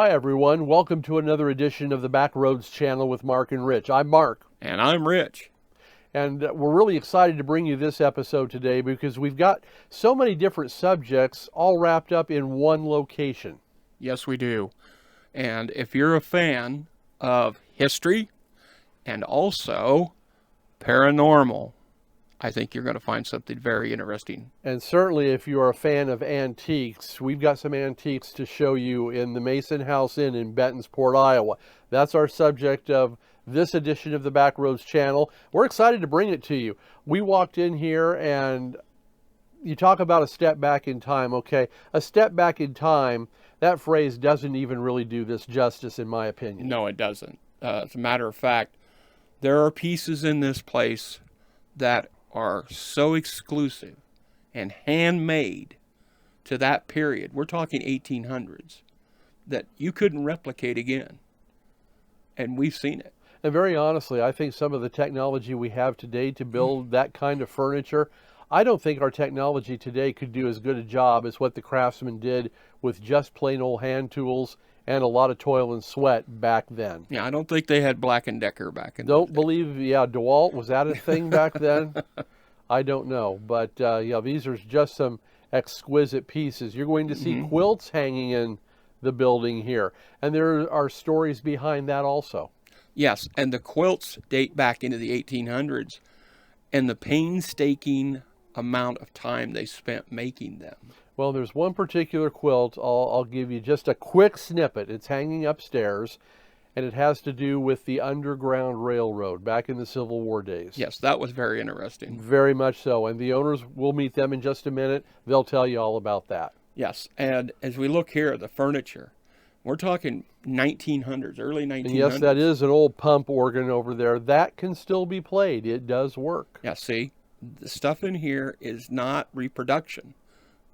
Hi everyone, welcome to another edition of the Backroads Channel with Mark and Rich. I'm Mark. And I'm Rich. And we're really excited to bring you this episode today because we've got so many different subjects all wrapped up in one location. Yes, we do. And if you're a fan of history and also paranormal, I think you're going to find something very interesting. And certainly if you're a fan of antiques, we've got some antiques to show you in the Mason House Inn in Bentonsport, Iowa. That's our subject of this edition of the Backroads Channel. We're excited to bring it to you. We walked in here and you talk about a step back in time. Okay, a step back in time, that phrase doesn't even really do this justice in my opinion. No, it doesn't. As a matter of fact, there are pieces in this place that are so exclusive and handmade to that period. We're talking 1800s that you couldn't replicate again. And we've seen it. And very honestly, I think some of the technology we have today to build that kind of furniture, I don't think our technology today could do as good a job as what the craftsmen did with just plain old hand tools and a lot of toil and sweat back then. Yeah, I don't think they had Black & Decker back in the Don't believe, yeah, DeWalt, was that a thing back then? I don't know. But, yeah, these are just some exquisite pieces. You're going to see quilts hanging in the building here. And there are stories behind that also. Yes, and the quilts date back into the 1800s, and the painstaking amount of time they spent making them. Well, there's one particular quilt, I'll give you just a quick snippet. It's hanging upstairs, and it has to do with the Underground Railroad back in the Civil War days. Yes, that was very interesting. Very much so, and the owners, we'll meet them in just a minute. They'll tell you all about that. Yes, and as we look here at the furniture, we're talking 1900s, early 1900s. And yes, that is an old pump organ over there. That can still be played. It does work. Yeah, see, the stuff in here is not reproduction.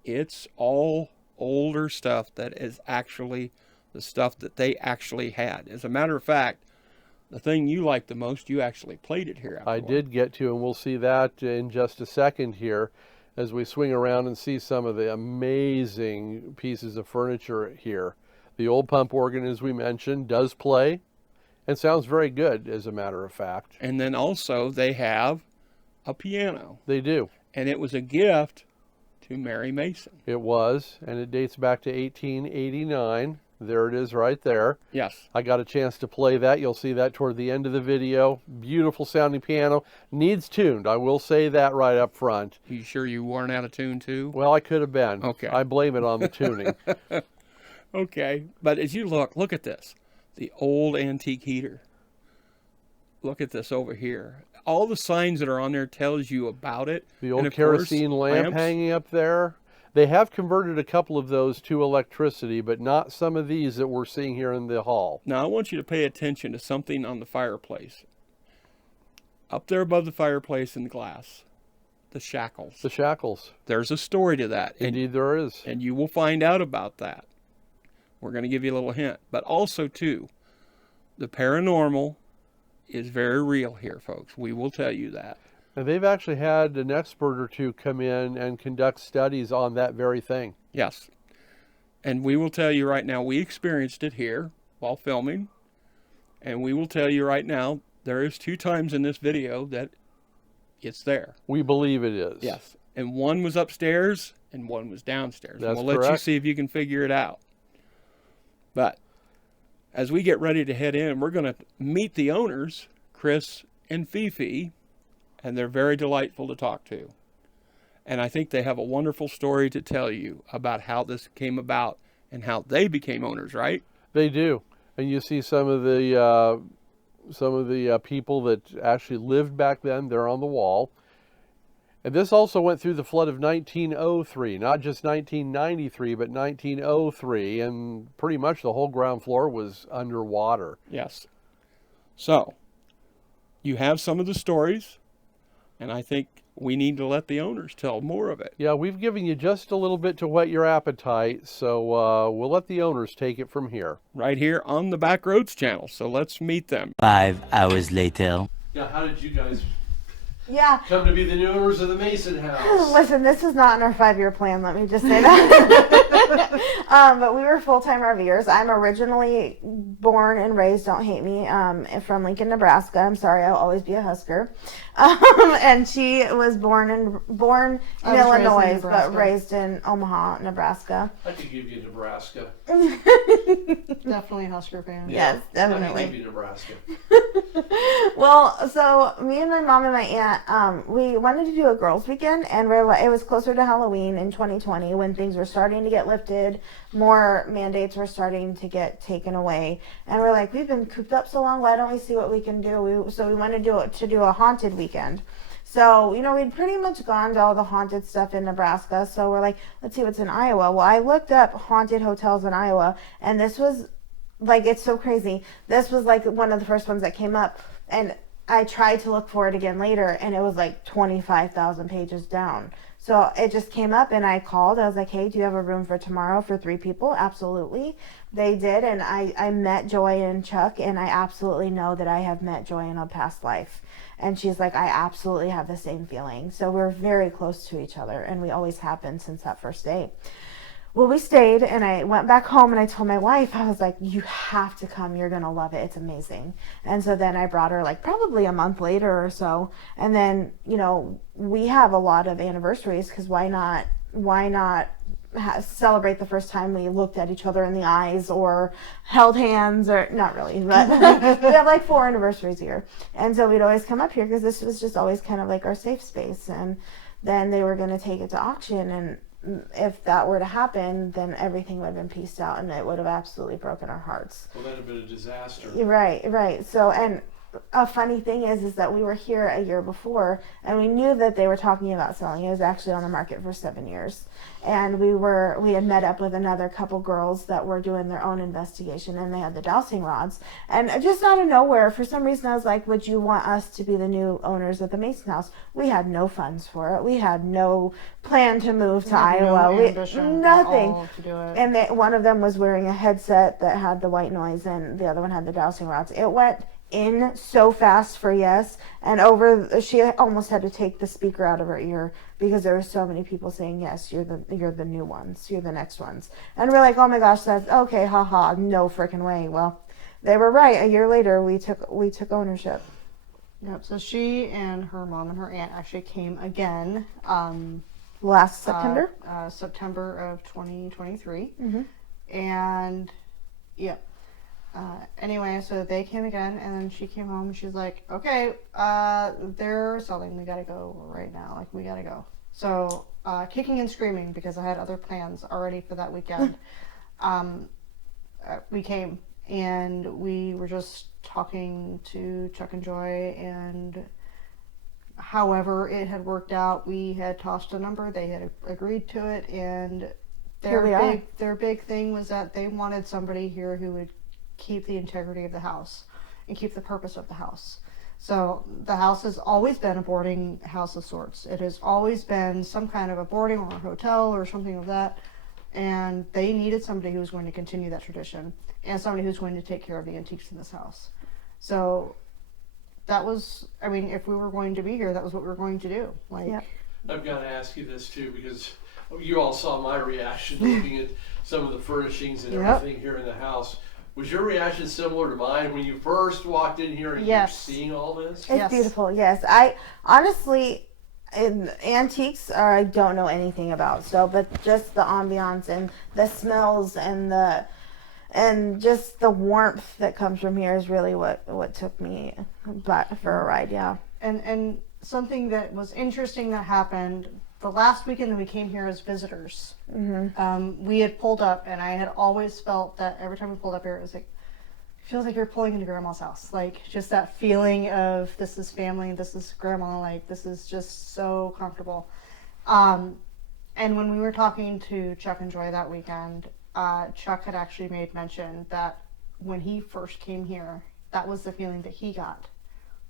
It's all older stuff that is actually the stuff that they actually had. As a matter of fact, the thing you like the most, you actually played it here. I did get to, and we'll see that in just a second here as we swing around and see some of the amazing pieces of furniture here. The old pump organ, as we mentioned, does play and sounds very good, as a matter of fact. And then also they have a piano. They do. And it was a gift to Mary Mason. It was, and it dates back to 1889. There it is right there. Yes. I got a chance to play that. You'll see that toward the end of the video. Beautiful sounding piano. Needs tuned. I will say that right up front. You sure you weren't out of tune too? Well, I could have been. Okay. I blame it on the tuning. Okay. But as you look at this. The old antique heater. Look at this over here. All the signs that are on there tells you about it. The old kerosene lamp hanging up there. They have converted a couple of those to electricity, but not some of these that we're seeing here in the hall. Now, I want you to pay attention to something on the fireplace. Up there above the fireplace in the glass, the shackles. The shackles. There's a story to that. Indeed, there is. And you will find out about that. We're going to give you a little hint. But also, too, the paranormal is very real here, folks. We will tell you that. And they've actually had an expert or two come in and conduct studies on that very thing. Yes. And we will tell you right now, we experienced it here while filming. And we will tell you right now, there is 2 times in this video that it's there. We believe it is. Yes. And one was upstairs and one was downstairs. That's and we'll correct. let you see if you can figure it out. But as we get ready to head in, we're going to meet the owners, Chris and Fifi. And they're very delightful to talk to. And I think they have a wonderful story to tell you about how this came about and how they became owners, right? They do. And you see some of the people that actually lived back then. They're on the wall. And this also went through the flood of 1903, not just 1993, but 1903. And pretty much the whole ground floor was underwater. Yes. So, you have some of the stories. And I think we need to let the owners tell more of it. Yeah, we've given you just a little bit to whet your appetite, so we'll let the owners take it from here. Right here on the Backroads Channel. So let's meet them. 5 hours later. Yeah, how did you guys Yeah. come to be the new owners of the Mason House? Listen, this is not in our 5-year plan, let me just say that. But we were full-time RVers. I'm originally born and raised, don't hate me, from Lincoln, Nebraska. I'm sorry, I'll always be a Husker. And she was born in Illinois, but raised in Omaha, Nebraska. I could give you Nebraska. Definitely a Husker fan. Yes, I could definitely. give you Nebraska. Well, so me and my mom and my aunt, we wanted to do a girls' weekend, and it was closer to Halloween in 2020 when things were starting to get lifted, more mandates were starting to get taken away, and we're like, we've been cooped up so long, why don't we see what we can do? So we wanted to do a haunted weekend. So, we'd pretty much gone to all the haunted stuff in Nebraska, so we're like, let's see what's in Iowa. Well, I looked up haunted hotels in Iowa, and this was like, it's so crazy. This was like one of the first ones that came up, and I tried to look for it again later, and it was like 25,000 pages down. So it just came up, and I called. I was like, hey, do you have a room for tomorrow for 3 people? Absolutely. They did, and I met Joy and Chuck, and I absolutely know that I have met Joy in a past life. And she's like, I absolutely have the same feeling. So we're very close to each other, and we always have been since that first day. Well, we stayed, and I went back home, and I told my wife, I was like, you have to come. You're going to love it. It's amazing. And so then I brought her, like, probably a month later or so. And then, we have a lot of anniversaries, because why not celebrate the first time we looked at each other in the eyes or held hands, or not really, but we have like 4 anniversaries a year. And so we'd always come up here because this was just always kind of like our safe space. And then they were going to take it to auction, and if that were to happen, then everything would have been pieced out, and it would have absolutely broken our hearts. Well, that'd have been a disaster. Right. So, and a funny thing is that we were here a year before, and we knew that they were talking about selling. It was actually on the market for 7 years, and we had met up with another couple girls that were doing their own investigation, and they had the dowsing rods. And just out of nowhere, for some reason, I was like, would you want us to be the new owners of the Mason House? We had no funds for it. We had no plan to move to Iowa. Nothing. To do it. And one of them was wearing a headset that had the white noise, and the other one had the dowsing rods. It went in so fast for yes, and she almost had to take the speaker out of her ear because there were so many people saying, yes, you're the new ones, you're the next ones. And we're like, oh my gosh, that's okay, haha, no freaking way. Well, they were right. A year later, we took ownership. Yep. So she and her mom and her aunt actually came again Last September? September of 2023. Mm-hmm. And yep. Anyway, so they came again, and then she came home, and she's like, okay, they're selling, we gotta go right now, like, we gotta go. So, kicking and screaming, because I had other plans already for that weekend, we came, and we were just talking to Chuck and Joy, and however it had worked out, we had tossed a number, they had agreed to it, and their big thing was that they wanted somebody here who would keep the integrity of the house and keep the purpose of the house. So the house has always been a boarding house of sorts. It has always been some kind of a boarding or a hotel or something of that, and they needed somebody who was going to continue that tradition and somebody who's going to take care of the antiques in this house. So that was, I mean, if we were going to be here, that was what we were going to do. Like, Yep. I've got to ask you this too, because you all saw my reaction looking at some of the furnishings and Yep. everything here in the house. Was your reaction similar to mine when you first walked in here and Yes. you're seeing all this? It's Yes. beautiful, yes. I honestly, in antiques, I don't know anything about. So, but just the ambiance and the smells and just the warmth that comes from here is really what took me for a ride. Yeah. and something that was interesting that happened the last weekend that we came here as visitors. Mm-hmm. We had pulled up, and I had always felt that every time we pulled up here, it was like, it feels like you're pulling into grandma's house. Like, just that feeling of this is family, this is grandma, like, this is just so comfortable. And when we were talking to Chuck and Joy that weekend, Chuck had actually made mention that when he first came here, that was the feeling that he got.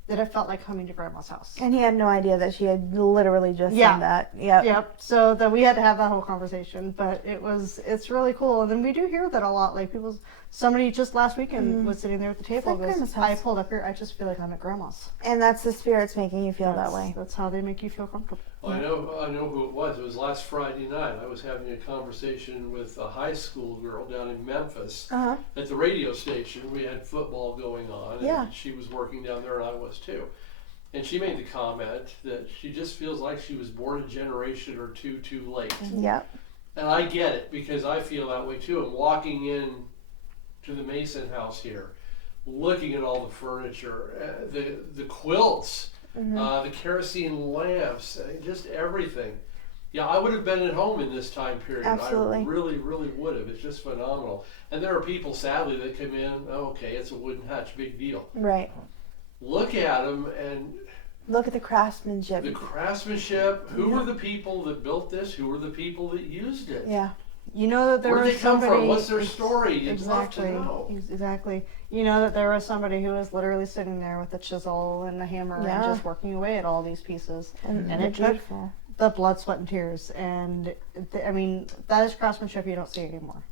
that it felt like coming to Grandma's house. And he had no idea that she had literally just Yeah. said that. Yep. Yep. So that we had to have that whole conversation, but it's really cool. And then we do hear that a lot. Like somebody just last weekend was sitting there at the table. like Goes, Grandma's I house. pulled up here. I just feel like I'm at Grandma's. And that's the spirits making you feel that way. That's how they make you feel comfortable. Well, I know who it was. It was last Friday night. I was having a conversation with a high school girl down in Memphis Uh-huh. at the radio station. We had football going on, and Yeah. she was working down there, and I was too. And she made the comment that she just feels like she was born a generation or two too late. Yep. And I get it, because I feel that way too. I'm walking in to the Mason house here, looking at all the furniture, the quilts, the kerosene lamps, just everything. Yeah, I would have been at home in this time period. Absolutely. I really, really would have. It's just phenomenal. And there are people, sadly, that come in, oh, okay, it's a wooden hutch, big deal. Right. Look at them and Look at the craftsmanship. the craftsmanship. Who were the people that built this? Who were the people that used it? Yeah. You know that there Where'd was they come somebody. from? What's their story? You'd Exactly. love to know. Exactly. You know that there was somebody who was literally sitting there with a chisel and a hammer and Yeah. just working away at all these pieces. And they're it took beautiful. the blood, sweat, and tears. And I mean, that is craftsmanship you don't see anymore.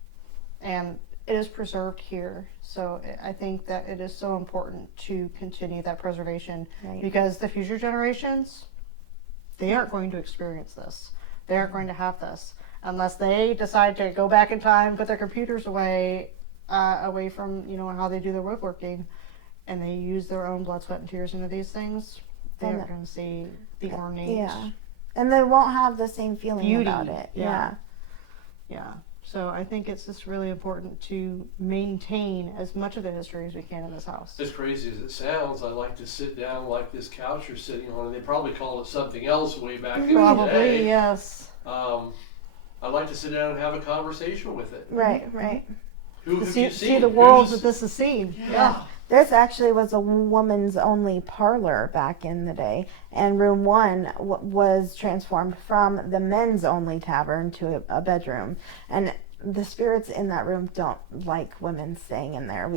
And it is preserved here. So I think that it is so important to continue that preservation Right. because the future generations, they aren't going to experience this. They aren't going to have this unless they decide to go back in time, put their computers away from, you know, how they do their woodworking, and they use their own blood, sweat, and tears into these things. They And aren't going to see the ornate Yeah. And they won't have the same feeling beauty about it. Yeah. So I think it's just really important to maintain as much of the history as we can in this house. As crazy as it sounds, I like to sit down like this couch you're sitting on, and they probably called it something else way back in the Probably, day. yes. I like to sit down and have a conversation with it. Right, right. Who have See, you seen? see the world Who's- that this is seen. Yeah. This actually was a woman's only parlor back in the day, and room one was transformed from the men's only tavern to a bedroom. And the spirits in that room don't like women staying in there.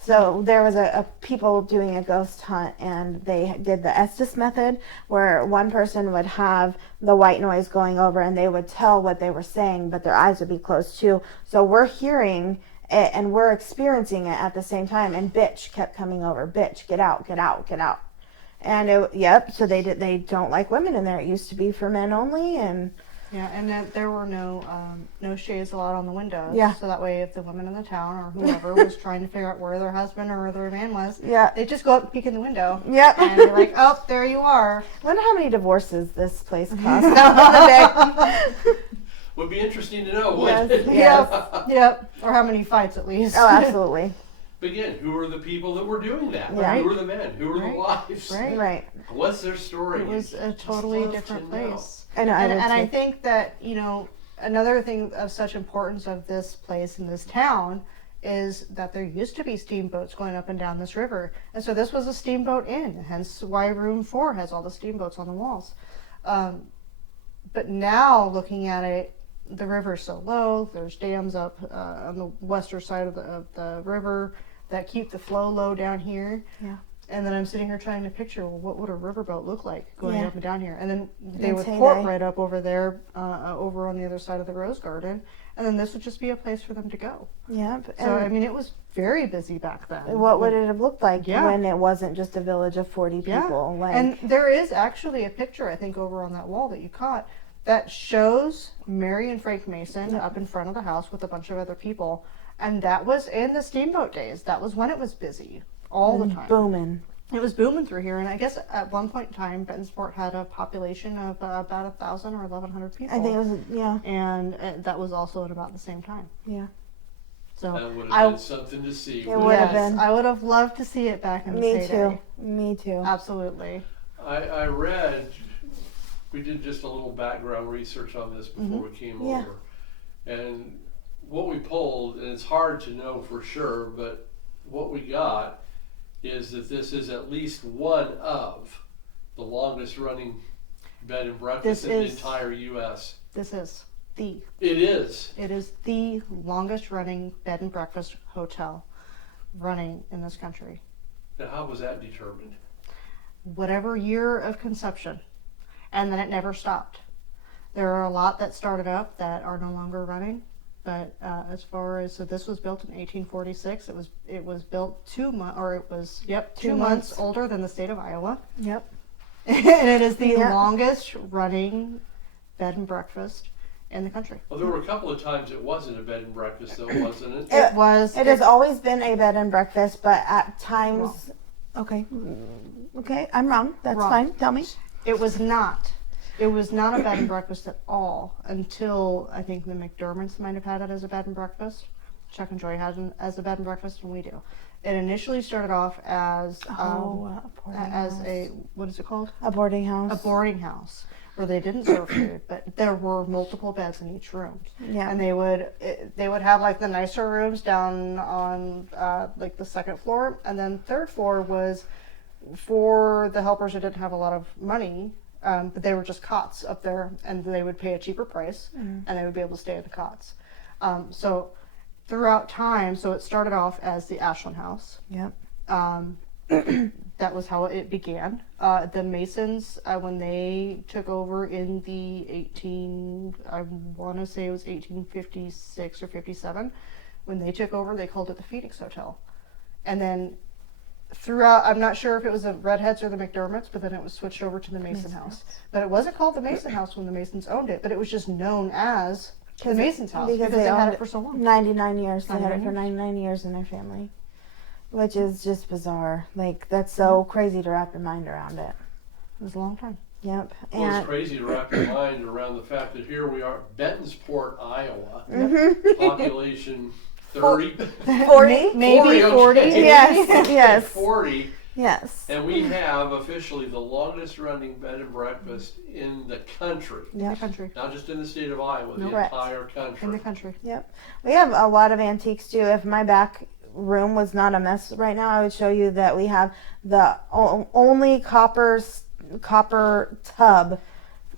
So there was a people doing a ghost hunt, and they did the Estes method, where one person would have the white noise going over, and they would tell what they were saying, but their eyes would be closed too. So we're hearing it, and we're experiencing it at the same time. And bitch kept coming over. Bitch, get out, get out, get out. And so they don't like women in there. It used to be for men only, and Yeah, and that there were no shades allowed on the windows. Yeah. So that way, if the women in the town or whoever was trying to figure out where their husband or where their man was, yeah. they'd just go up and peek in the window. Yep. And be like, oh, there you are. Wonder how many divorces this place cost out in the day. Would be interesting to know. Yes, wouldn't it? yes. Yep. Or how many fights at least. Oh, absolutely. But again, who are the people that were doing that? Right. Who are the men? Who are the wives? Right. Right. What's their story? It was a Just totally love to different know. place. I know. And I I did too. think that, you know, another thing of such importance of this place and this town is that there used to be steamboats going up and down this river. And so this was a steamboat inn, hence why room 4 has all the steamboats on the walls. But now looking at it, the river's so low, there's dams up on the western side of the river that keep the flow low down here. Yeah. And then I'm sitting here trying to picture, well, what would a riverboat look like going Yeah. up and down here? And then they would Insane, port eh? right up over there, over on the other side of the rose garden. And then this would just be a place for them to go. Yep. So, And I mean, it was very busy back then. what would it have looked like Yeah. when it wasn't just a village of 40 Yeah. people? Like, And there is actually a picture, I think, over on that wall that you caught that shows Mary and Frank Mason up in front of the house with a bunch of other people. And that was in the steamboat days. That was when it was busy all the time. booming. It was booming through here, and I guess at one point in time, Bentonsport had a population of about 1,000 or 1,100 people. I think it was, yeah, And that was also at about the same time. yeah. So That would I- have been something to see. It wouldn't would have yes, been. I would have loved to see it back in the Me too. heyday. Me too. Absolutely. I read, we did just a little background research on this before we came Yeah. over. And what we pulled, and it's hard to know for sure, but what we got is that this is at least one of the longest running bed and breakfast This in the is- entire U.S. This is the It is. It is the longest running bed and breakfast hotel running in this country. Now, how was that determined? whatever year of conception, and then it never stopped. There are a lot that started up that are no longer running, but as far as, so this was built in 1846. It was built 2 months older than the state of Iowa, Yep. and it is the Yeah. longest running bed and breakfast in the country. Well, there were a couple of times it wasn't a bed and breakfast, though, wasn't it? It was. It has always been a bed and breakfast, but at times. Okay. Okay, I'm wrong. That's Wrong. fine. Tell me. It was not. It was not a bed and breakfast at all until I think the McDermotts might have had it as a bed and breakfast. Chuck and Joy had it as a bed and breakfast, and we do. It initially started off as a what is it called? A boarding house. A boarding house where they didn't serve food, but there were multiple beds in each room. Yeah. And they would have like the nicer rooms down on like the second floor, and then third floor was for the helpers who didn't have a lot of money. But they were just cots up there, and they would pay a cheaper price, and they would be able to stay in the cots. So throughout time, so it started off as the Ashland House. Yep. That was how it began. The Masons, when they took over in the I want to say it was 1856 or 57, when they took over, they called it the Phoenix Hotel. And then throughout, I'm not sure if it was the Redheads or the McDermotts, but then it was switched over to the Mason House. But it wasn't called the Mason House when the Masons owned it, but it was just known as the Mason's House because they had owned it for so long. 99 years. They had it 99 for 99 years in their family, which is just bizarre. Like, that's so crazy to wrap your mind around it. It was a long time. Yep. Well, it's And crazy to wrap your mind around the fact that here we are, Bentonsport, Iowa, population 30, 40? Maybe 40. okay. Yes. Yes. 40, Yes. and we have officially the longest running bed and breakfast in the country. In the Yep. country. Not just in the state of Iowa, the Correct. entire In country. the country. Yep. We have a lot of antiques too. If my back room was not a mess right now, I would show you that we have the only copper tub.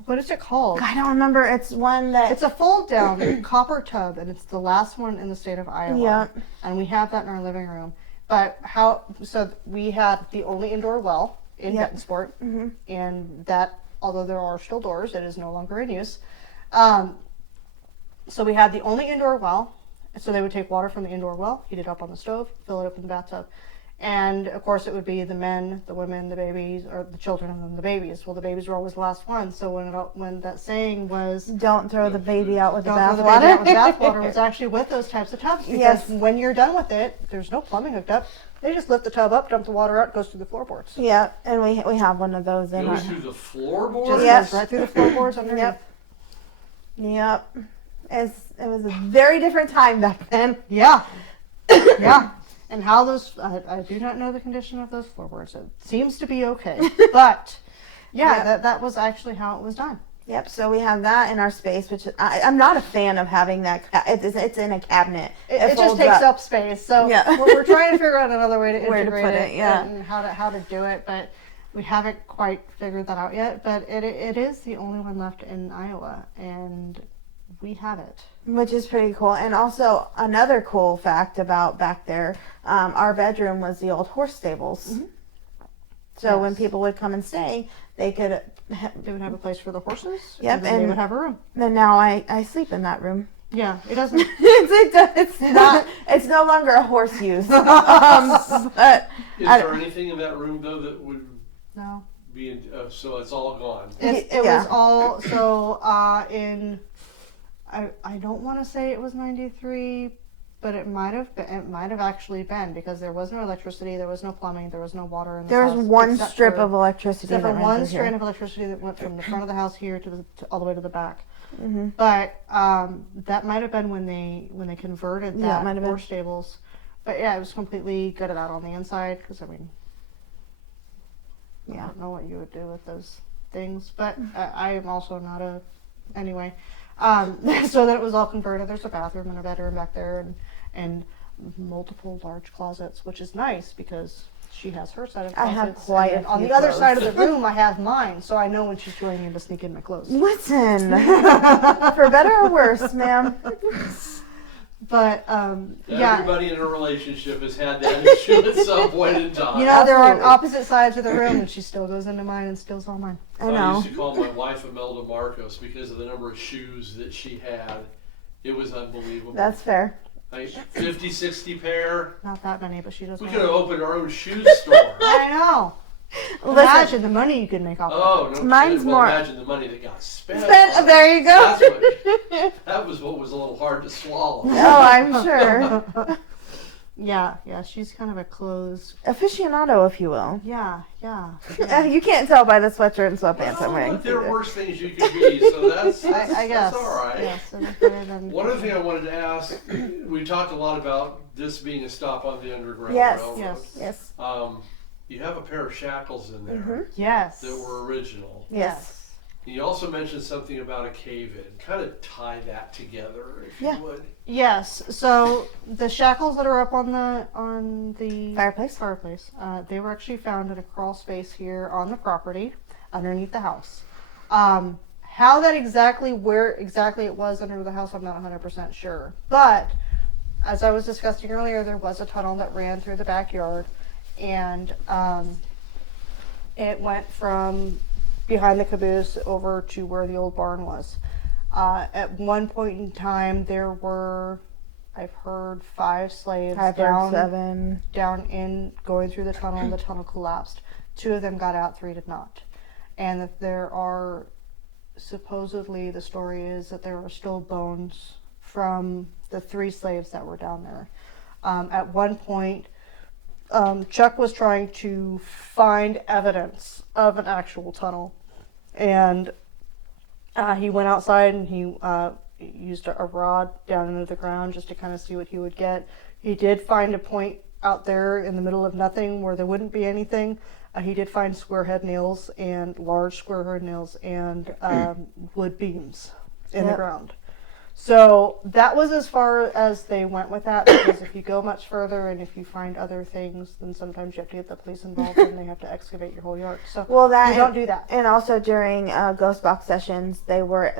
What is it called? I don't remember. It's one that. It's a fold down copper tub, and it's the last one in the state of Iowa. Yeah. And we have that in our living room. But so we had the only indoor well in Yep. Bentonsport, and that, although there are still doors, it is no longer in use. So we had the only indoor well. So they would take water from the indoor well, heat it up on the stove, fill it up in the bathtub. And of course it would be the men, the women, the babies, or the children, and then the babies. Well, the babies were always the last ones. So when that saying was, Don't throw the baby out with the don't throw the baby out bathwater. with bathwater, was actually with those types of tubs. Because Yes. when you're done with it, there's no plumbing hooked up. They just lift the tub up, dump the water out, it goes through the floorboards. Yeah, and we have one of those in our. Goes through the floorboard? Just Yep. goes right through the floorboards underneath. Yep. Yep. It was a very different time back then. Yeah. Yeah. And how those, I do not know the condition of those floorboards. It seems to be okay. But, yeah, Yeah. that was actually how it was done. Yep. So we have that in our space, which I'm not a fan of having that. It's in a cabinet. It just folds takes up space. So Yeah. we're trying to figure out another way to Where to integrate put it, yeah. and how to do it. But we haven't quite figured that out yet. But it is the only one left in Iowa. And we have it. Which is pretty cool. And also another cool fact about back there, our bedroom was the old horse stables. So when Yes. people would come and stay, they could. They would have a place for the horses. Yep, And then they and- would have a room. Then now I sleep in that room. Yeah, it doesn't. It's not. It's no longer a horse use. But Is there anything in that room, though, that would No. be in, so it's all gone? It Yeah. was all so in. I don't want to say it was 93, but it might have been. It might have actually been because there was no electricity, there was no plumbing, there was no water in the there was house. one except strip for- of electricity. Except for that ran one through strand here. of electricity that went from the front of the house here to all the way to the back. Mm-hmm. But that might have been when they converted Yeah, it that might have been. horse stables. But yeah, it was completely gutted out on the inside because I Yeah. don't know what you would do with those things. But I am also not a anyway. So then it was all converted. There's a bathroom and a bedroom back there, and multiple large closets, which is nice because she has her side of the I closets. have quite and a then on few the other clothes. side of the room, I have mine, so I know when she's going in to sneak in my clothes. Listen, for better or worse, ma'am. But yeah, Everybody in a relationship has had that issue at some point in time. you know, they're on Absolutely. opposite sides of the room, and she still goes into mine and steals all mine. I I know. used to call my wife Imelda Marcos because of the number of shoes that she had. It was unbelievable. That's fair. Like 50, 60 pair. Not that many, but she does. We one. could have opened our own shoe store. I know. Listen, Imagine the money you could make off. Oh, no Mine's kidding. Well, more- imagine the money that got spent. there you That's go. what, that was what was a little hard to swallow. Oh, I'm sure. Yeah, she's kind of a closed. Aficionado, if you will. Yeah. You can't tell by the sweatshirt and sweatpants I'm Well, wearing. look, there are either. worse things you could be, so that's I guess. that's all right. Yes, it's better than. One other thing I wanted to ask, we talked a lot about this being a stop on the Underground Yes. Railroad. Yes. Yes. You have a pair of shackles in there Mhm. Yes. that were original. Yes. You also mentioned something about a cave-in. Kind of tie that together, if Yeah. you would. Yes. So the shackles that are up on the Fireplace. they were actually found in a crawl space here on the property, underneath the house. How that where exactly it was under the house, I'm not 100% sure. But as I was discussing earlier, there was a tunnel that ran through the backyard, and it went from behind the caboose over to where the old barn was. At one point in time, there were, I've heard, 5 slaves I've heard 7. down in going through the tunnel, and the tunnel collapsed. 2 of them got out, 3 did not. And that there are, supposedly the story is that there are still bones from the 3 slaves that were down there. At one point, Chuck was trying to find evidence of an actual tunnel, and he went outside and he used a rod down into the ground just to kind of see what he would get. He did find a point out there in the middle of nothing where there wouldn't be anything. He did find square head nails and large square head nails and wood beams in the Yep. ground. So that was as far as they went with that, because if you go much further and if you find other things, then sometimes you have to get the police involved and they have to excavate your whole yard. So Well, that you don't do that. And also during ghost box sessions, they were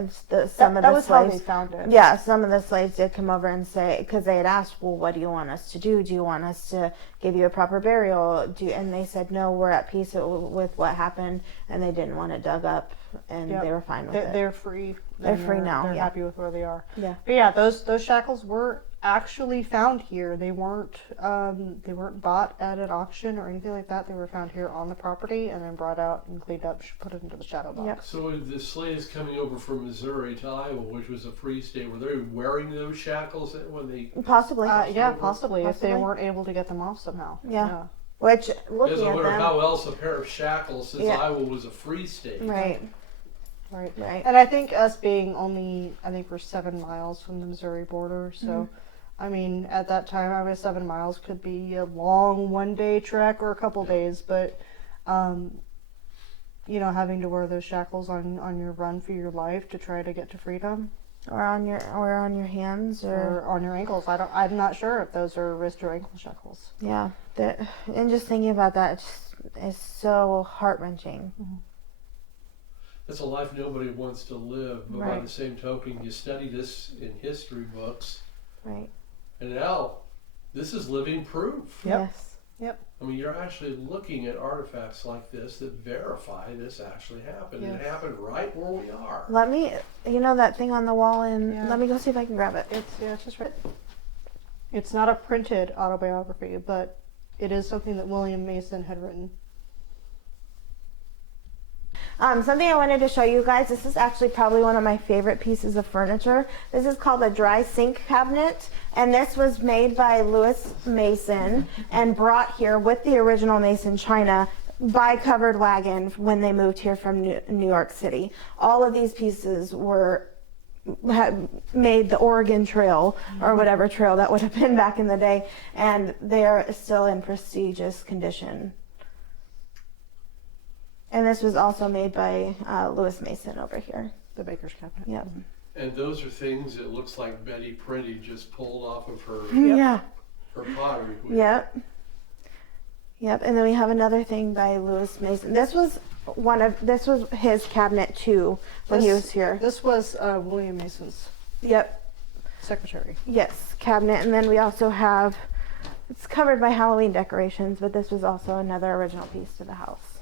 some of That the was how they slaves. found it. Yeah, some of the slaves did come over and say, because they had asked, well, what do you want us to do? Do you want us to give you a proper burial? And they said, no, we're at peace with what happened, and they didn't want it dug up, and Yep. they were fine with They're, it. they're free. They're and free now, They're yeah. happy with where they are. Yeah. But yeah, those shackles were actually found here. They weren't bought at an auction or anything like that. They were found here on the property and then brought out and cleaned up, put it into the shadow box. Yep. So the slaves coming over from Missouri to Iowa, which was a free state, were they wearing those shackles when they... Possibly. Yeah, possibly if they Possibly. weren't able to get them off somehow. Yeah. Which, Because looking I at wonder them, how else a pair of shackles, since Yeah. Iowa was a free state. right, Right. right. And I think us being only, I think we're 7 miles from the Missouri border, so. Mm-hmm. I mean, at that time, I was 7 miles could be a long one-day trek or a couple days, but, you know, having to wear those shackles on your run for your life to try to get to freedom, Or on your hands, or or on your ankles. I'm not sure if those are wrist or ankle shackles. yeah. And just thinking about that is so heart wrenching. That's a life nobody wants to live, but by Right. the same token, you study this in history books, Right. and now this is living proof. Yep. Yes. I mean, you're actually looking at artifacts like this that verify this actually happened. It Yes. happened right where we are. Let me, that thing on the wall, and Yeah. let me go see if I can grab it. It's just right. It's not a printed autobiography, but it is something that William Mason had written. Something I wanted to show you guys. This is actually probably one of my favorite pieces of furniture. This is called a dry sink cabinet, and this was made by Louis Mason and brought here with the original Mason china by covered wagon when they moved here from New York City. All of these pieces had made the Oregon Trail, or whatever trail that would have been back in the day, and they're still in prestigious condition. And this was also made by Louis Mason over here. The Baker's Cabinet. Yep. And those are things it looks like Betty Printy just pulled off of her Yeah. pottery wheel. Yep. Yep. And then we have another thing by Louis Mason. This was his cabinet too when he was here. This was William Mason's. Yep. secretary. Yes, cabinet. And then we also have, it's covered by Halloween decorations, but this was also another original piece to the house.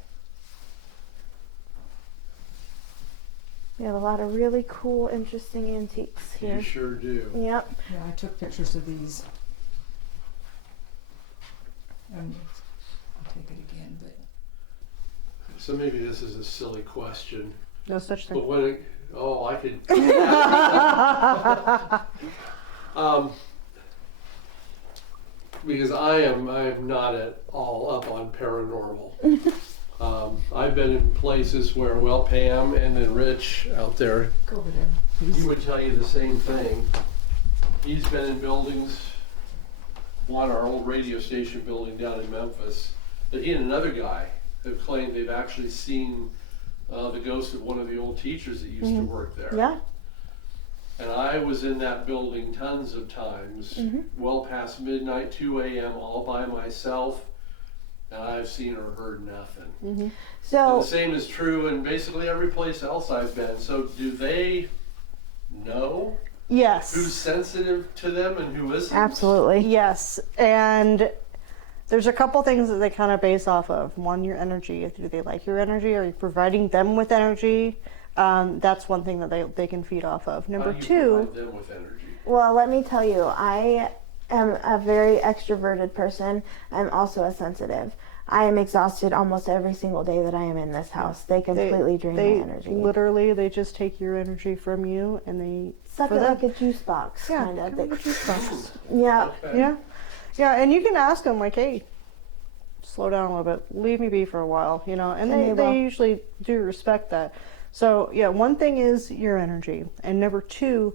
We have a lot of really cool, interesting antiques here. You sure do. Yep. Yeah, I took pictures of these. And I'll take it again, but So maybe this is a silly question, No such but thing. when it, oh, I could. Because I am not at all up on paranormal. I've been in places where, well, Pam and then Rich out there, go over there, he please. would tell you the same thing. He's been in buildings, one, our old radio station building down in Memphis, that he and another guy have claimed they've actually seen the ghost of one of the old teachers that used to work there. Yeah. And I was in that building tons of times, well past midnight, 2 a.m., all by myself, and I've seen or heard nothing. And So the same is true in basically every place else I've been. So do they know Yes. who's sensitive to them and who isn't? absolutely. Yes, and there's a couple things that they kind of base off of. One, your energy. Do they like your energy? Are you providing them with energy? That's one thing that they can feed off of. How Number do you two, provide them with energy? Well, let me tell you, I am a very extroverted person. I'm also a sensitive. I am exhausted almost every single day that I am in this house. They completely drain my energy. Literally, they just take your energy from you and they Suck for it them. like a juice box, Yeah, kind of. kind of a juice box. Yeah. Okay. Yeah, yeah, and you can ask them like, hey, slow down a little bit, leave me be for a while, you know, and And they will. they usually do respect that. So yeah, one thing is your energy, and number two,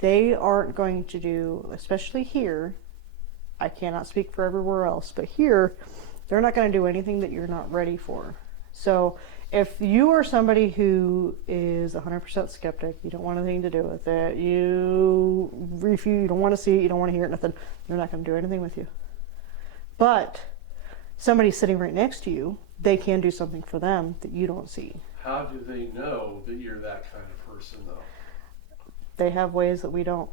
they aren't going to do, especially here, I cannot speak for everywhere else, but here, they're not going to do anything that you're not ready for. So if you are somebody who is 100% skeptic, you don't want anything to do with it, you refuse, you don't want to see it, you don't want to hear it, nothing, they're not going to do anything with you. But somebody sitting right next to you, they can do something for them that you don't see. How do they know that you're that kind of person, though? They have ways that we don't.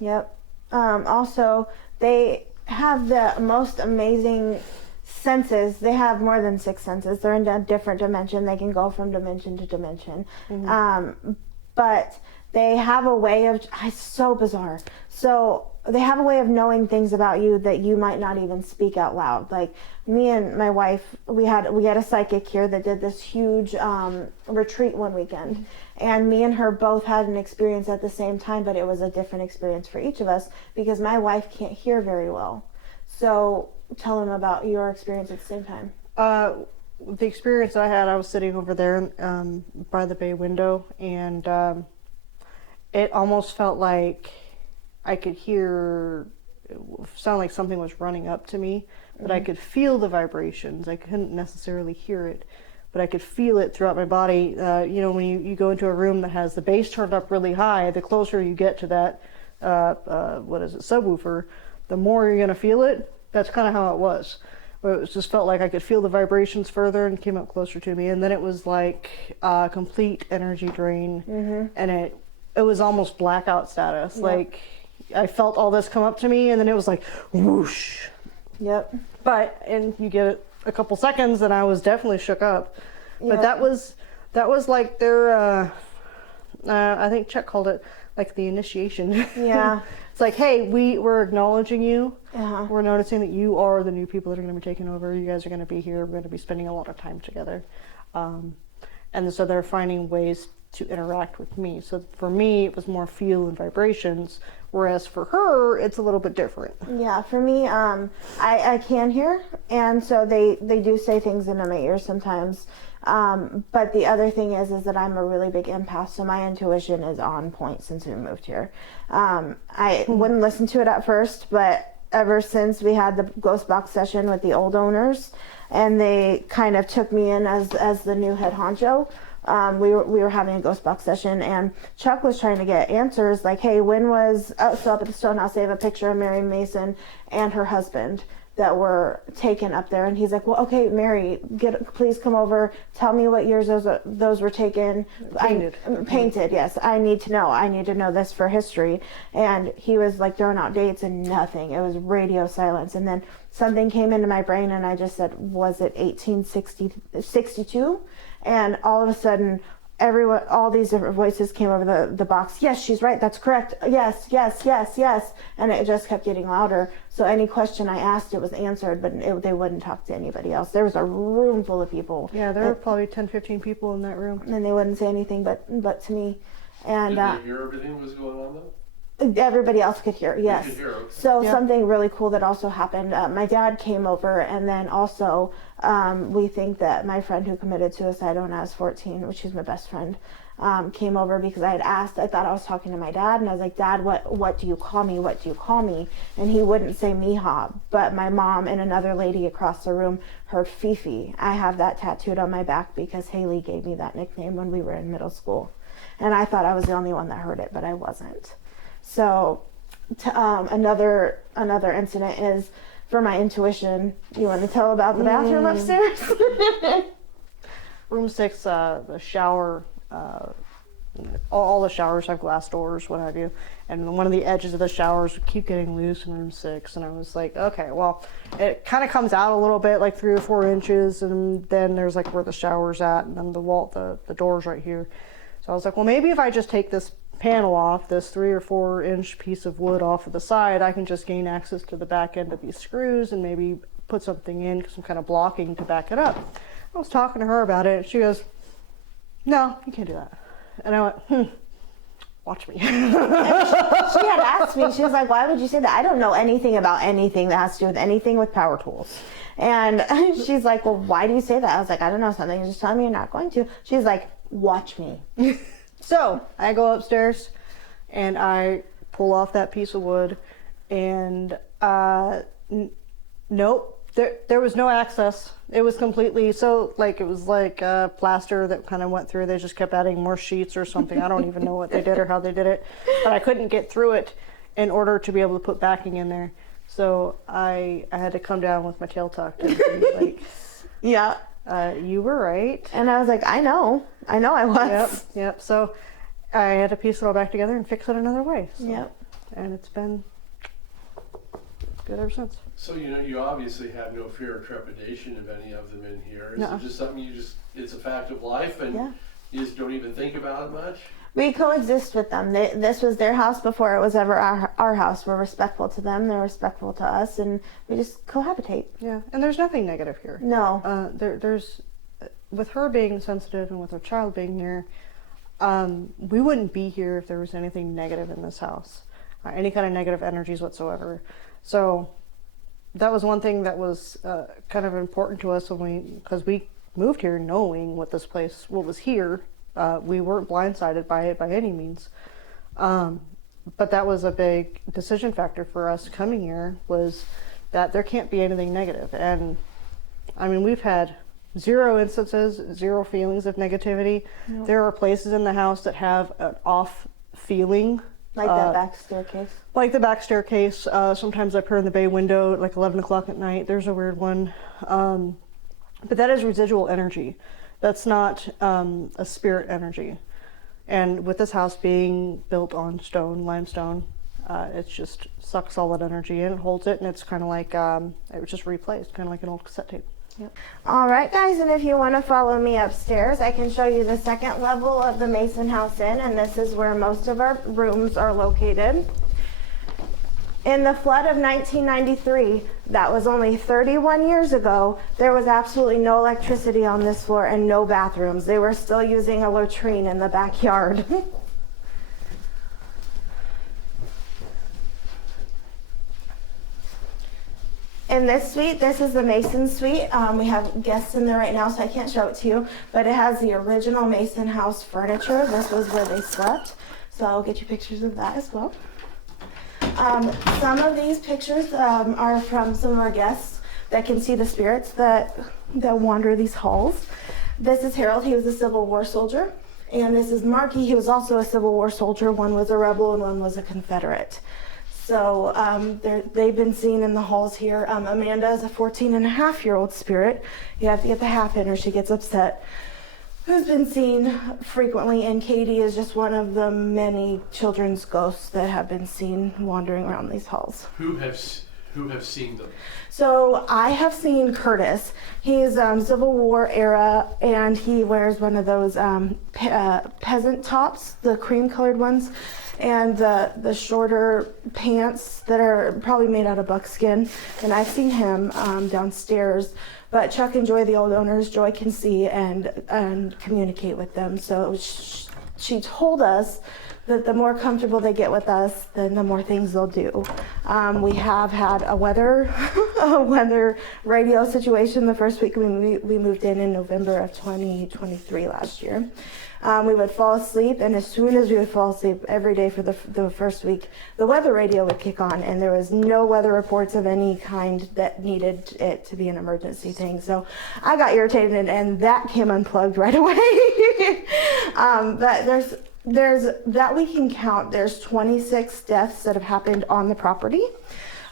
Yep. Also, they have the most amazing senses. They have more than 6 senses. They're in a different dimension. They can go from dimension to dimension. But they have a way of, it's so bizarre. So they have a way of knowing things about you that you might not even speak out loud. Like me and my wife, we had a psychic here that did this huge retreat one weekend. And me and her both had an experience at the same time, but it was a different experience for each of us because my wife can't hear very well. So tell them about your experience at the same time. The experience I had, I was sitting over there by the bay window, and it almost felt like I could hear, it sounded like something was running up to me, but I could feel the vibrations. I couldn't necessarily hear it, but I could feel it throughout my body. You know, when you go into a room that has the bass turned up really high, the closer you get to that, subwoofer, the more you're going to feel it. That's kind of how it was. It just felt like I could feel the vibrations further and came up closer to me. And then it was like a complete energy drain. And it was almost blackout status. Like I felt all this come up to me and then it was like whoosh. Yep. And you get it a couple seconds and I was definitely shook up. But Yeah. that was like their, I think Chuck called it like the initiation. Yeah. It's like, hey, we're acknowledging you. Uh-huh. We're noticing that you are the new people that are going to be taking over. You guys are going to be here. We're going to be spending a lot of time together. And so they're finding ways to interact with me. So for me, it was more feel and vibrations, whereas for her, it's a little bit different. Yeah, for me, I can hear, and so they do say things into my ears sometimes. But the other thing is that I'm a really big empath, so my intuition is on point since we moved here. I wouldn't listen to it at first, but ever since we had the ghost box session with the old owners, and they kind of took me in as the new head honcho. We were having a ghost box session, and Chuck was trying to get answers, like, hey, when was so up at the Stonehouse they have a picture of Mary Mason and her husband that were taken up there. And he's like, well, okay, Mary, please come over. Tell me what years those were taken. Painted, yes. I need to know. I need to know this for history. And he was like throwing out dates and nothing. It was radio silence. And then something came into my brain and I just said, was it 1862? And all of a sudden, all these different voices came over the box. Yes, she's right. That's correct. Yes, yes, yes, yes. And it just kept getting louder. So any question I asked, it was answered, but they wouldn't talk to anybody else. There was a room full of people. Yeah, there were probably 10, 15 people in that room. And they wouldn't say anything but to me. And did they hear everything that was going on though? Everybody else could hear, yes. Could hear, okay. So something really cool that also happened. My dad came over, and then also we think that my friend who committed suicide when I was 14, which is my best friend, came over because I had asked. I thought I was talking to my dad, and I was like, Dad, what do you call me? What do you call me? And he wouldn't say Mija, but my mom and another lady across the room heard Fifi. I have that tattooed on my back because Haley gave me that nickname when we were in middle school, and I thought I was the only one that heard it, but I wasn't. So another incident is for my intuition. You want to tell about the bathroom upstairs? Room 6, the shower, all the showers have glass doors, what have you. And one of the edges of the showers keep getting loose in room 6. And I was like, okay, well, it kind of comes out a little bit, like 3 or 4 inches. And then there's like where the shower's at, and then the wall, the door's right here. So I was like, well, maybe if I just take this panel off, this 3 or 4 inch piece of wood off of the side, I can just gain access to the back end of these screws and maybe put something in, some kind of blocking to back it up. I was talking to her about it, and she goes, no, you can't do that. And I went, watch me. She had asked me, she was like, why would you say that? I don't know anything about anything that has to do with anything with power tools. And she's like, well, why do you say that? I was like, I don't know, something. You're just telling me you're not going to. She's like, watch me. So I go upstairs and I pull off that piece of wood, and nope, there was no access. It was completely, so like, it was like plaster that kind of went through. They just kept adding more sheets or something. I don't even know what they did or how they did it, but I couldn't get through it in order to be able to put backing in there. So I had to come down with my tail tucked and be like, yeah. You were right. And I was like, I know I was. Yep. So I had to piece it all back together and fix it another way. So, yep. And it's been good ever since. So, you obviously have no fear or trepidation of any of them in here. Is No. it just something it's a fact of life and you just don't even think about it much? We coexist with them. This was their house before it was ever our house. We're respectful to them. They're respectful to us, and we just cohabitate. Yeah, and there's nothing negative here. No. There's, with her being sensitive and with her child being here, we wouldn't be here if there was anything negative in this house, any kind of negative energies whatsoever. So that was one thing that was kind of important to us because we moved here knowing what was here. We weren't blindsided by it by any means. But that was a big decision factor for us coming here, was that there can't be anything negative. And I mean, we've had 0 instances, 0 feelings of negativity. Nope. There are places in the house that have an off feeling. Like that back staircase? Like the back staircase. Sometimes up here in the bay window at like 11 o'clock at night, there's a weird one. But that is residual energy. That's not a spirit energy. And with this house being built on limestone, it just sucks all that energy in, it holds it, and it's kind of like, it was just replaced, kind of like an old cassette tape. Yep. All right, guys, and if you want to follow me upstairs, I can show you the 2nd level of the Mason House Inn, and this is where most of our rooms are located. In the flood of 1993, that was only 31 years ago, there was absolutely no electricity on this floor and no bathrooms. They were still using a latrine in the backyard. In this suite, this is the Mason suite. We have guests in there right now, so I can't show it to you, but it has the original Mason house furniture. This was where they slept, so I'll get you pictures of that as well. Some of these pictures are from some of our guests that can see the spirits that wander these halls. This is Harold. He was a Civil War soldier. And this is Marky. He was also a Civil War soldier. One was a rebel and one was a Confederate. So they've been seen in the halls here. Amanda is a 14-and-a-half-year-old spirit. You have to get the half in or she gets upset. Who's been seen frequently, and Katie is just one of the many children's ghosts that have been seen wandering around these halls. Who have seen them? So I have seen Curtis. He's Civil War era, and he wears one of those peasant tops, the cream-colored ones, and the shorter pants that are probably made out of buckskin. And I've seen him downstairs. But Chuck and Joy, the old owners, Joy can see and communicate with them. So she told us that the more comfortable they get with us, then the more things they'll do. We have had a weather radio situation the first week we moved in November of 2023 last year. We would fall asleep, and as soon as we would fall asleep every day for the first week, the weather radio would kick on, and there was no weather reports of any kind that needed it to be an emergency thing. So I got irritated, and that came unplugged right away. But there's that we can count. There's 26 deaths that have happened on the property.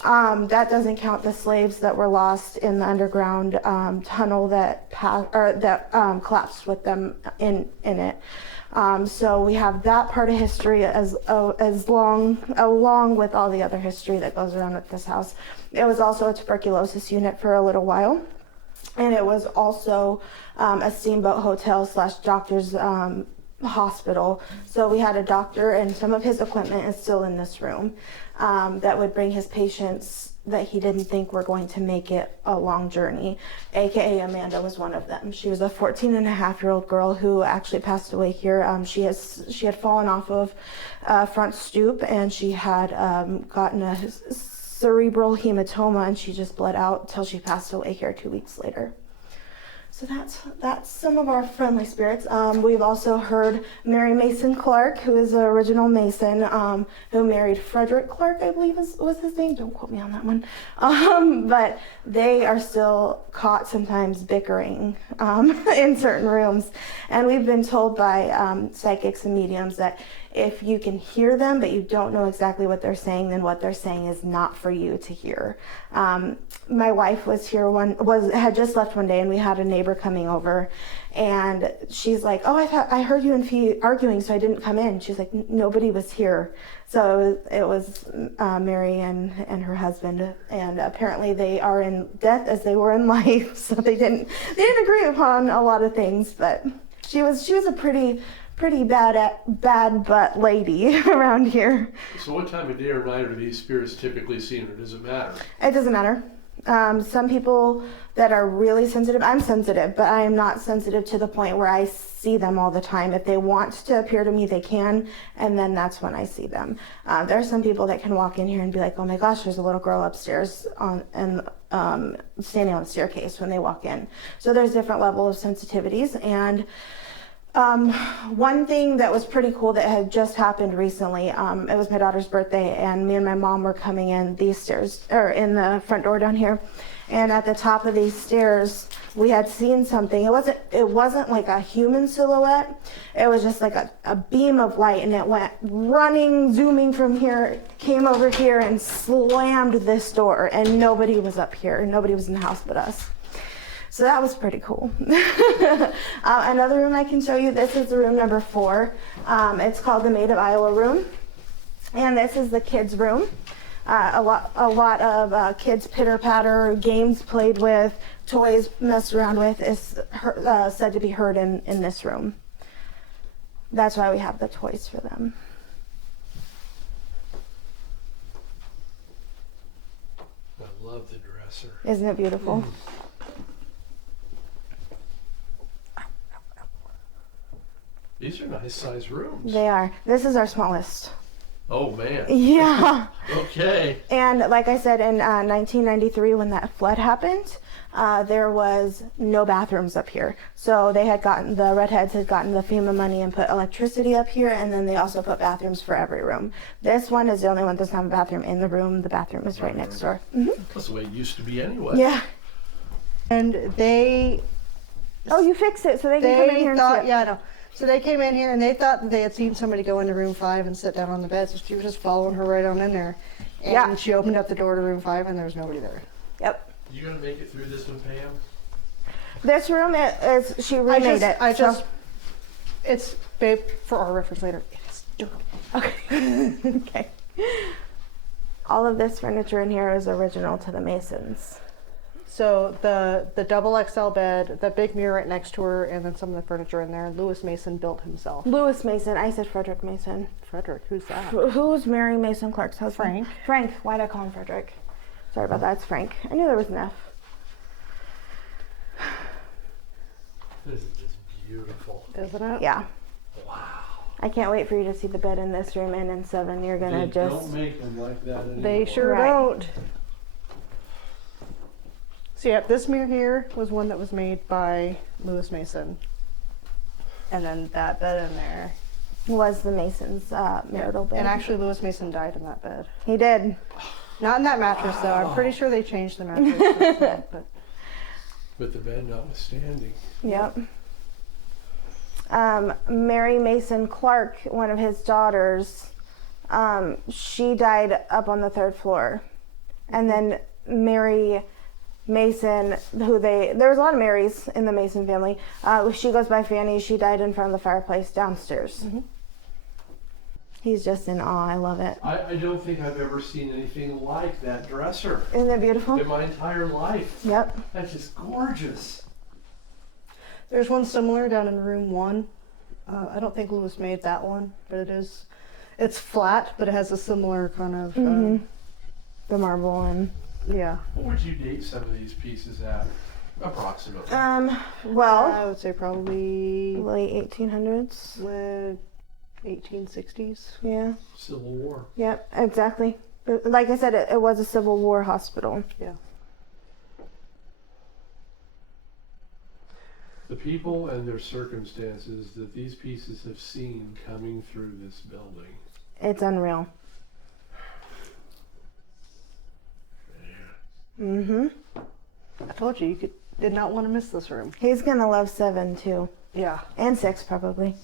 That doesn't count the slaves that were lost in the underground tunnel that collapsed with them in it. So we have that part of history along with all the other history that goes around with this house. It was also a tuberculosis unit for a little while, and it was also a steamboat hotel / doctor's hospital. So we had a doctor, and some of his equipment is still in this room, that would bring his patients that he didn't think were going to make it a long journey. AKA Amanda was one of them. She was a 14-and-a-half-year-old girl who actually passed away here. She had fallen off of front stoop, and she had gotten a cerebral hematoma, and she just bled out till she passed away here 2 weeks later. So that's some of our friendly spirits. We've also heard Mary Mason Clark, who is the original Mason, who married Frederick Clark, I believe was his name. Don't quote me on that one. But they are still caught sometimes bickering in certain rooms. And we've been told by psychics and mediums that if you can hear them but you don't know exactly what they're saying, then what they're saying is not for you to hear. My wife was here had just left one day, and we had a neighbor coming over, and she's like, "Oh, I heard you and Fee arguing, so I didn't come in." She's like, "Nobody was here." So it was Mary and her husband, and apparently they are in death as they were in life. So they didn't agree upon a lot of things, but she was a pretty bad butt lady around here. So what time of day or night are these spirits typically seen, or does it matter? It doesn't matter. Some people that are really sensitive, I'm sensitive, but I am not sensitive to the point where I see them all the time. If they want to appear to me, they can, and then that's when I see them. There are some people that can walk in here and be like, "Oh my gosh, there's a little girl upstairs standing on the staircase," when they walk in. So there's different levels of sensitivities. And one thing that was pretty cool that had just happened recently, it was my daughter's birthday, and me and my mom were coming in these stairs, or in the front door down here, and at the top of these stairs we had seen something. It wasn't like a human silhouette, it was just like a beam of light, and it went running, zooming from here, came over here and slammed this door, and nobody was up here, nobody was in the house but us. So that was pretty cool. Another room I can show you, this is room number 4. It's called the Maid of Iowa room. And this is the kids' room. A lot of kids pitter-patter, games played with, toys messed around with is said to be heard in this room. That's why we have the toys for them. I love the dresser. Isn't it beautiful? These are nice sized rooms. They are. This is our smallest. Oh man. Yeah. Okay. And like I said, in 1993, when that flood happened, there was no bathrooms up here. So the redheads had gotten the FEMA money and put electricity up here, and then they also put bathrooms for every room. This one is the only one that doesn't have a bathroom in the room. The bathroom is right next door. Mm-hmm. That's the way it used to be anyway. Yeah. And they Oh, you fixed it so they can come in here and thought, sit. yeah, I know. So they came in here and they thought that they had seen somebody go into room 5 and sit down on the bed. So she was just following her right on in there. And Yeah. she opened up the door to room 5 and there was nobody there. Yep. You gonna make it through this one, Pam? This room is she remade it. It's, babe, for our reference later, it is dirty. Okay. Okay. All of this furniture in here is original to the Masons. So the double XL bed, the big mirror right next to her, and then some of the furniture in there, Lewis Mason built himself. Lewis Mason. I said Frederick Mason. Frederick, who's that? Who's Mary Mason Clark's husband? Frank. Frank. Why'd I call him Frederick? Sorry about that. It's Frank. I knew there was an F. This is just beautiful. Isn't it? Yeah. Wow. I can't wait for you to see the bed in this room and in 7. You're gonna They just. don't make them like that anymore. They sure Right. don't. So yeah, this mirror here was one that was made by Lewis Mason. And then that bed in there. Was the Mason's marital bed. And actually Lewis Mason died in that bed. He did. Not in that mattress though. I'm pretty sure they changed the mattress. But But the bed notwithstanding. Yep. Mary Mason Clark, one of his daughters, she died up on the 3rd floor. And then Mary Mason, there was a lot of Marys in the Mason family. She goes by Fanny. She died in front of the fireplace downstairs. Mm-hmm. He's just in awe. I love it. I don't think I've ever seen anything like that dresser Isn't that beautiful? in my entire life. Yep. That's just gorgeous. there's one similar down in room 1. I don't think Lewis made that one, but it's flat, but it has a similar kind of, The marble and. yeah. What would you date some of these pieces at? Approximately. Well, I would say probably late 1800s. 1860s. Yeah. Civil War. Yep. Exactly. Like I said, it was a Civil War hospital. Yeah. The people and their circumstances that these pieces have seen coming through this building. It's unreal. Mm-hmm. I told you, did not want to miss this room. He's gonna love 7 too, Yeah. and 6 probably.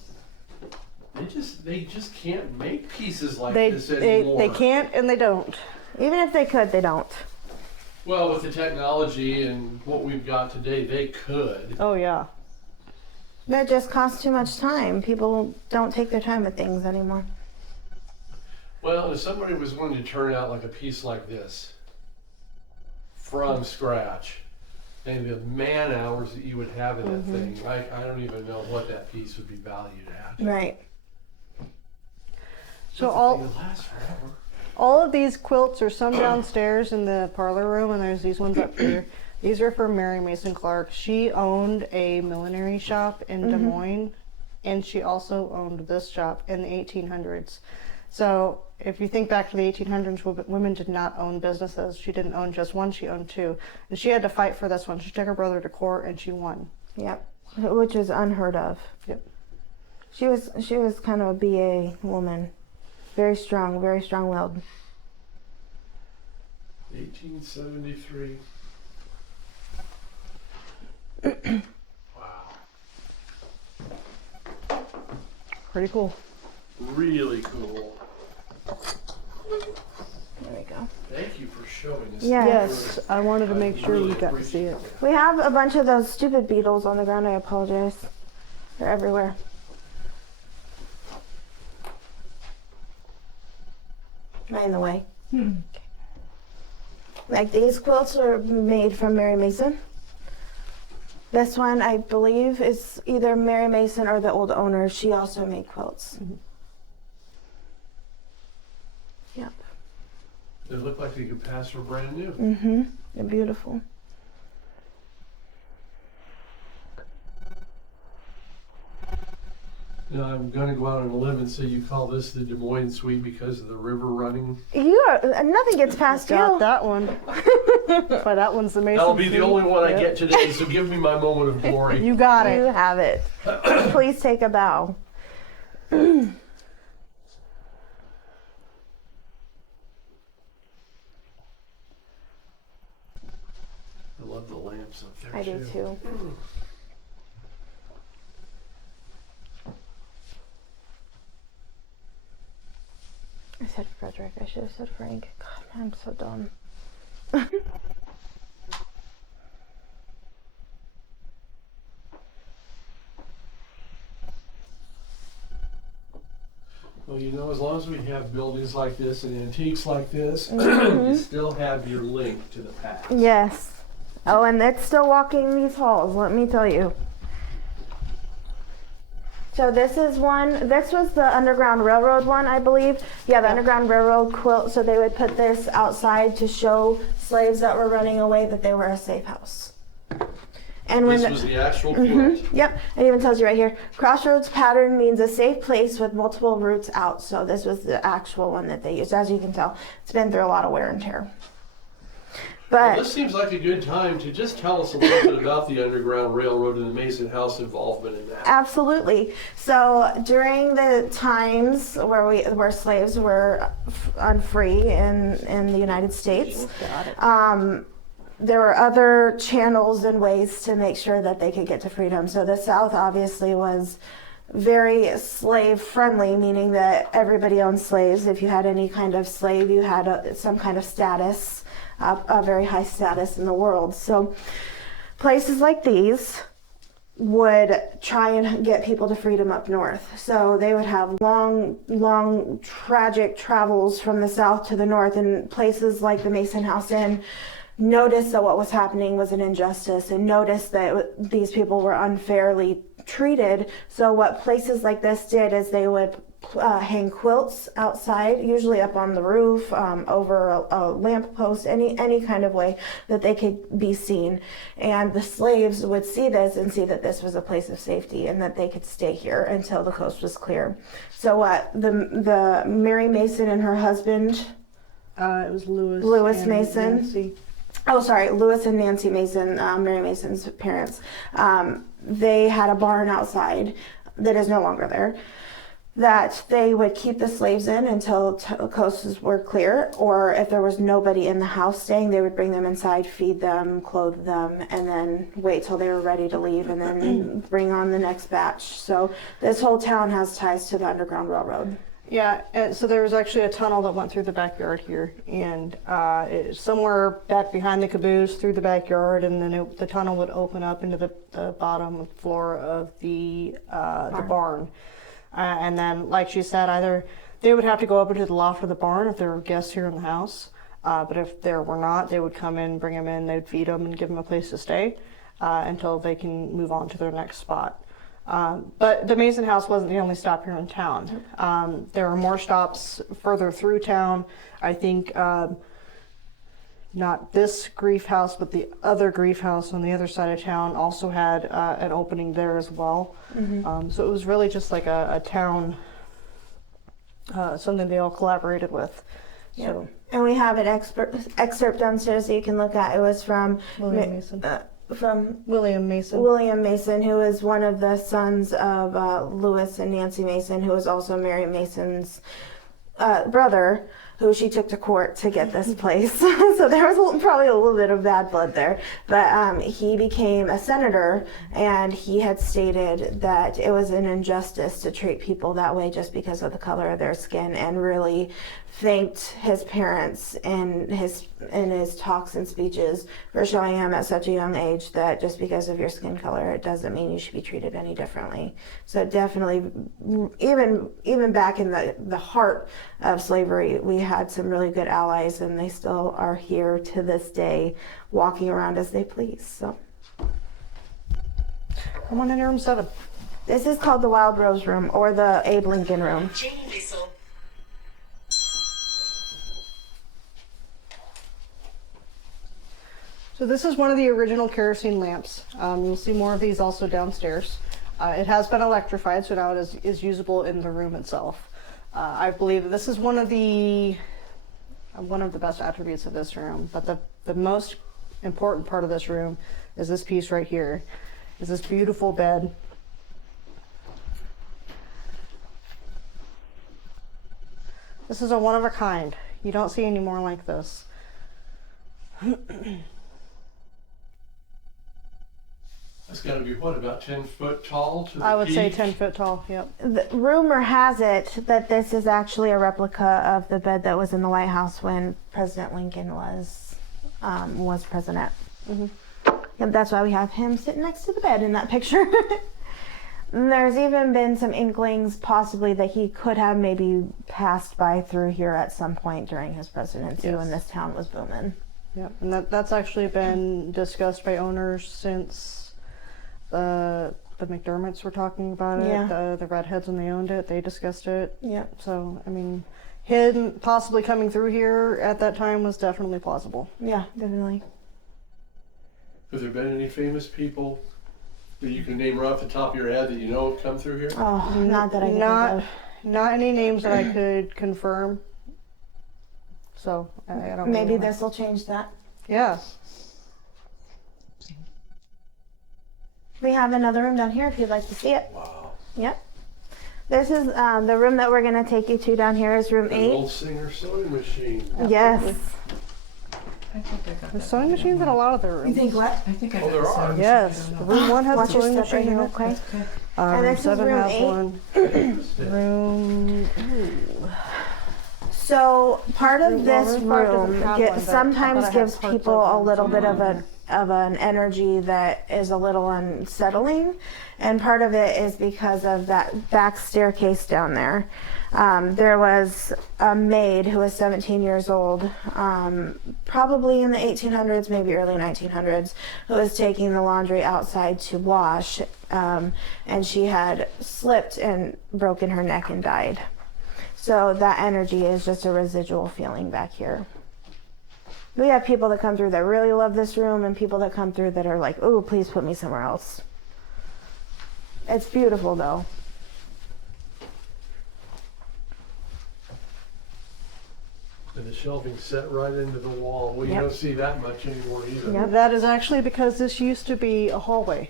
They just can't make pieces like They this anymore. they can't and they don't. Even if they could, they don't. Well, with the technology and what we've got today, they could. Oh yeah. That just costs too much time. People don't take their time with things anymore. Well, if somebody was wanting to turn out like a piece like this from scratch, and the man hours that you would have in that thing, I don't even know what that piece would be valued at. Right. So It'll last forever. all of these quilts are some downstairs in the parlor room, and there's these ones up here. These are from Mary Mason Clark. She owned a millinery shop in Des Moines, and she also owned this shop in the 1800s. So if you think back to the 1800s, women did not own businesses. She didn't own just one, she owned 2. And she had to fight for this one. She took her brother to court and she won. Yep. Which is unheard of. Yep. She was kind of a BA woman. Very strong-willed. 1873. Wow. Pretty cool. Really cool. There we go. Thank you for showing us. Yeah. Yes, I wanted to make sure really we got to see it. appreciate We have a bunch of those stupid beetles on the ground. I apologize. They're everywhere. Right in the way. Like these quilts are made from Mary Mason. This one, I believe, is either Mary Mason or the old owner. She also made quilts. Yep. They look like they could pass for brand new. Mm-hmm. They're beautiful. Now, I'm going to go out on a limb and say you call this the Des Moines Suite because of the river running. You are, nothing gets past Got you. that one. But that one's the Mason. That'll be the Suite. only one I Yep. get today, so give me my moment of glory. You got You it. have it. Please take a bow. I love the lamps up there, I do too. I said Frederick. I should have said Frank. God. I'm so dumb. Well, you know, as long as we have buildings like this and antiques like this, you still have your link to the past. Yes. Oh, and it's still walking these halls, let me tell you. So this is one, this was the Underground Railroad one, I believe. Yeah, the Underground Railroad quilt, so they would put this outside to show slaves that were running away that they were a safe house. And when This was the actual quilt. Yep, it even tells you right here, crossroads pattern means a safe place with multiple routes out. So this was the actual one that they used. As you can tell, it's been through a lot of wear and tear. Well, But this seems like a good time to just tell us a little bit about the Underground Railroad and the Mason House involvement in that. absolutely. So during the times where slaves were unfree in the United States, there were other channels and ways to make sure that they could get to freedom. So the South obviously was very slave friendly, meaning that everybody owned slaves. If you had any kind of slave, you had some kind of status, a very high status in the world. So places like these would try and get people to freedom up north. So they would have long, tragic travels from the South to the North, and places like the Mason House Inn noticed that what was happening was an injustice and noticed that these people were unfairly treated. So what places like this did is they would hang quilts outside, usually up on the roof, over a lamp post, any kind of way that they could be seen. And the slaves would see this and see that this was a place of safety and that they could stay here until the coast was clear. So what the Mary Mason and her husband, It was Lewis and Mason. Nancy. Oh, sorry, Lewis and Nancy Mason, Mary Mason's parents. They had a barn outside that is no longer there, that they would keep the slaves in until coasts were clear, or if there was nobody in the house staying, they would bring them inside, feed them, clothe them, and then wait till they were ready to leave, and then bring on the next batch. So this whole town has ties to the Underground Railroad. Yeah, so there was actually a tunnel that went through the backyard here, and somewhere back behind the caboose through the backyard, and then the tunnel would open up into the bottom floor of the barn. And then, like she said, either they would have to go up into the loft of the barn if there were guests here in the house, but if there were not, they would come in, bring them in, they'd feed them and give them a place to stay until they can move on to their next spot. But the Mason House wasn't the only stop here in town. There are more stops further through town. I think not this grief house, but the other grief house on the other side of town also had an opening there as well. So it was really just like a town, something they all collaborated with. Yeah. So, And we have an excerpt downstairs that you can look at. It was from William Mason. William Mason, who is one of the sons of Lewis and Nancy Mason, who was also Mary Mason's brother, who she took to court to get this place. So there was probably a little bit of bad blood there. But he became a senator, and he had stated that it was an injustice to treat people that way just because of the color of their skin, and really thanked his parents in his talks and speeches for showing him at such a young age that just because of your skin color, it doesn't mean you should be treated any differently. So definitely, even back in the heart of slavery, we had some really good allies, and they still are here to this day, walking around as they please. So come on in room 7. this is called the Wild Rose Room, or the Abe Lincoln Room. So this is one of the original kerosene lamps. You'll see more of these also downstairs. It has been electrified, so now it is usable in the room itself. I believe this is one of the best attributes of this room, but the most important part of this room is this piece right here. Is this beautiful bed. This is a one of a kind. You don't see any more like this. That's got to be, what, about 10 foot tall to the I would say peak? 10 foot tall. Yep. The rumor has it that this is actually a replica of the bed that was in the White House when President Lincoln was president. Mm-hmm. And that's why we have him sitting next to the bed in that picture. And there's even been some inklings possibly that he could have maybe passed by through here at some point during his presidency Yes. when this town was booming. Yep. And that's actually been discussed by owners since the McDermotts were talking about it. Yeah. The Redheads, when they owned it, they discussed it. Yep. So, I mean, him possibly coming through here at that time was definitely plausible. Yeah, definitely. Have there been any famous people that you can name right off the top of your head that you know have come through here? Oh, not that I can Not- think of. Not any names that I could confirm. So, I don't Maybe know. this will change that. Yeah. We have another room down here if you'd like to see it. Wow. Yep. This is the room that we're going to take you to down here is room An 8. old Singer sewing machine. Yes. I think I got There's that sewing one. machines in a lot of their rooms. what? I think I Oh, got there the are. sewing machine, Yes. I don't know. Room 1 has Watch a your sewing step right machine here in real it. quick. Okay. And this is Seven room has 8. one. Room. Ooh. So part of Well, this room 5 doesn't room have one, but sometimes it has gives parts people of a one, little so bit of yeah. an energy that is a little unsettling, and part of it is because of that back staircase down there. There was a maid who was 17 years old, probably in the 1800s, maybe early 1900s, who was taking the laundry outside to wash, and she had slipped and broken her neck and died. So that energy is just a residual feeling back here. We have people that come through that really love this room and people that come through that are like, oh, please put me somewhere else. It's beautiful though. And the shelving set right into the wall. Well, you Yep. don't see that much anymore either. Yep. That is actually because this used to be a hallway.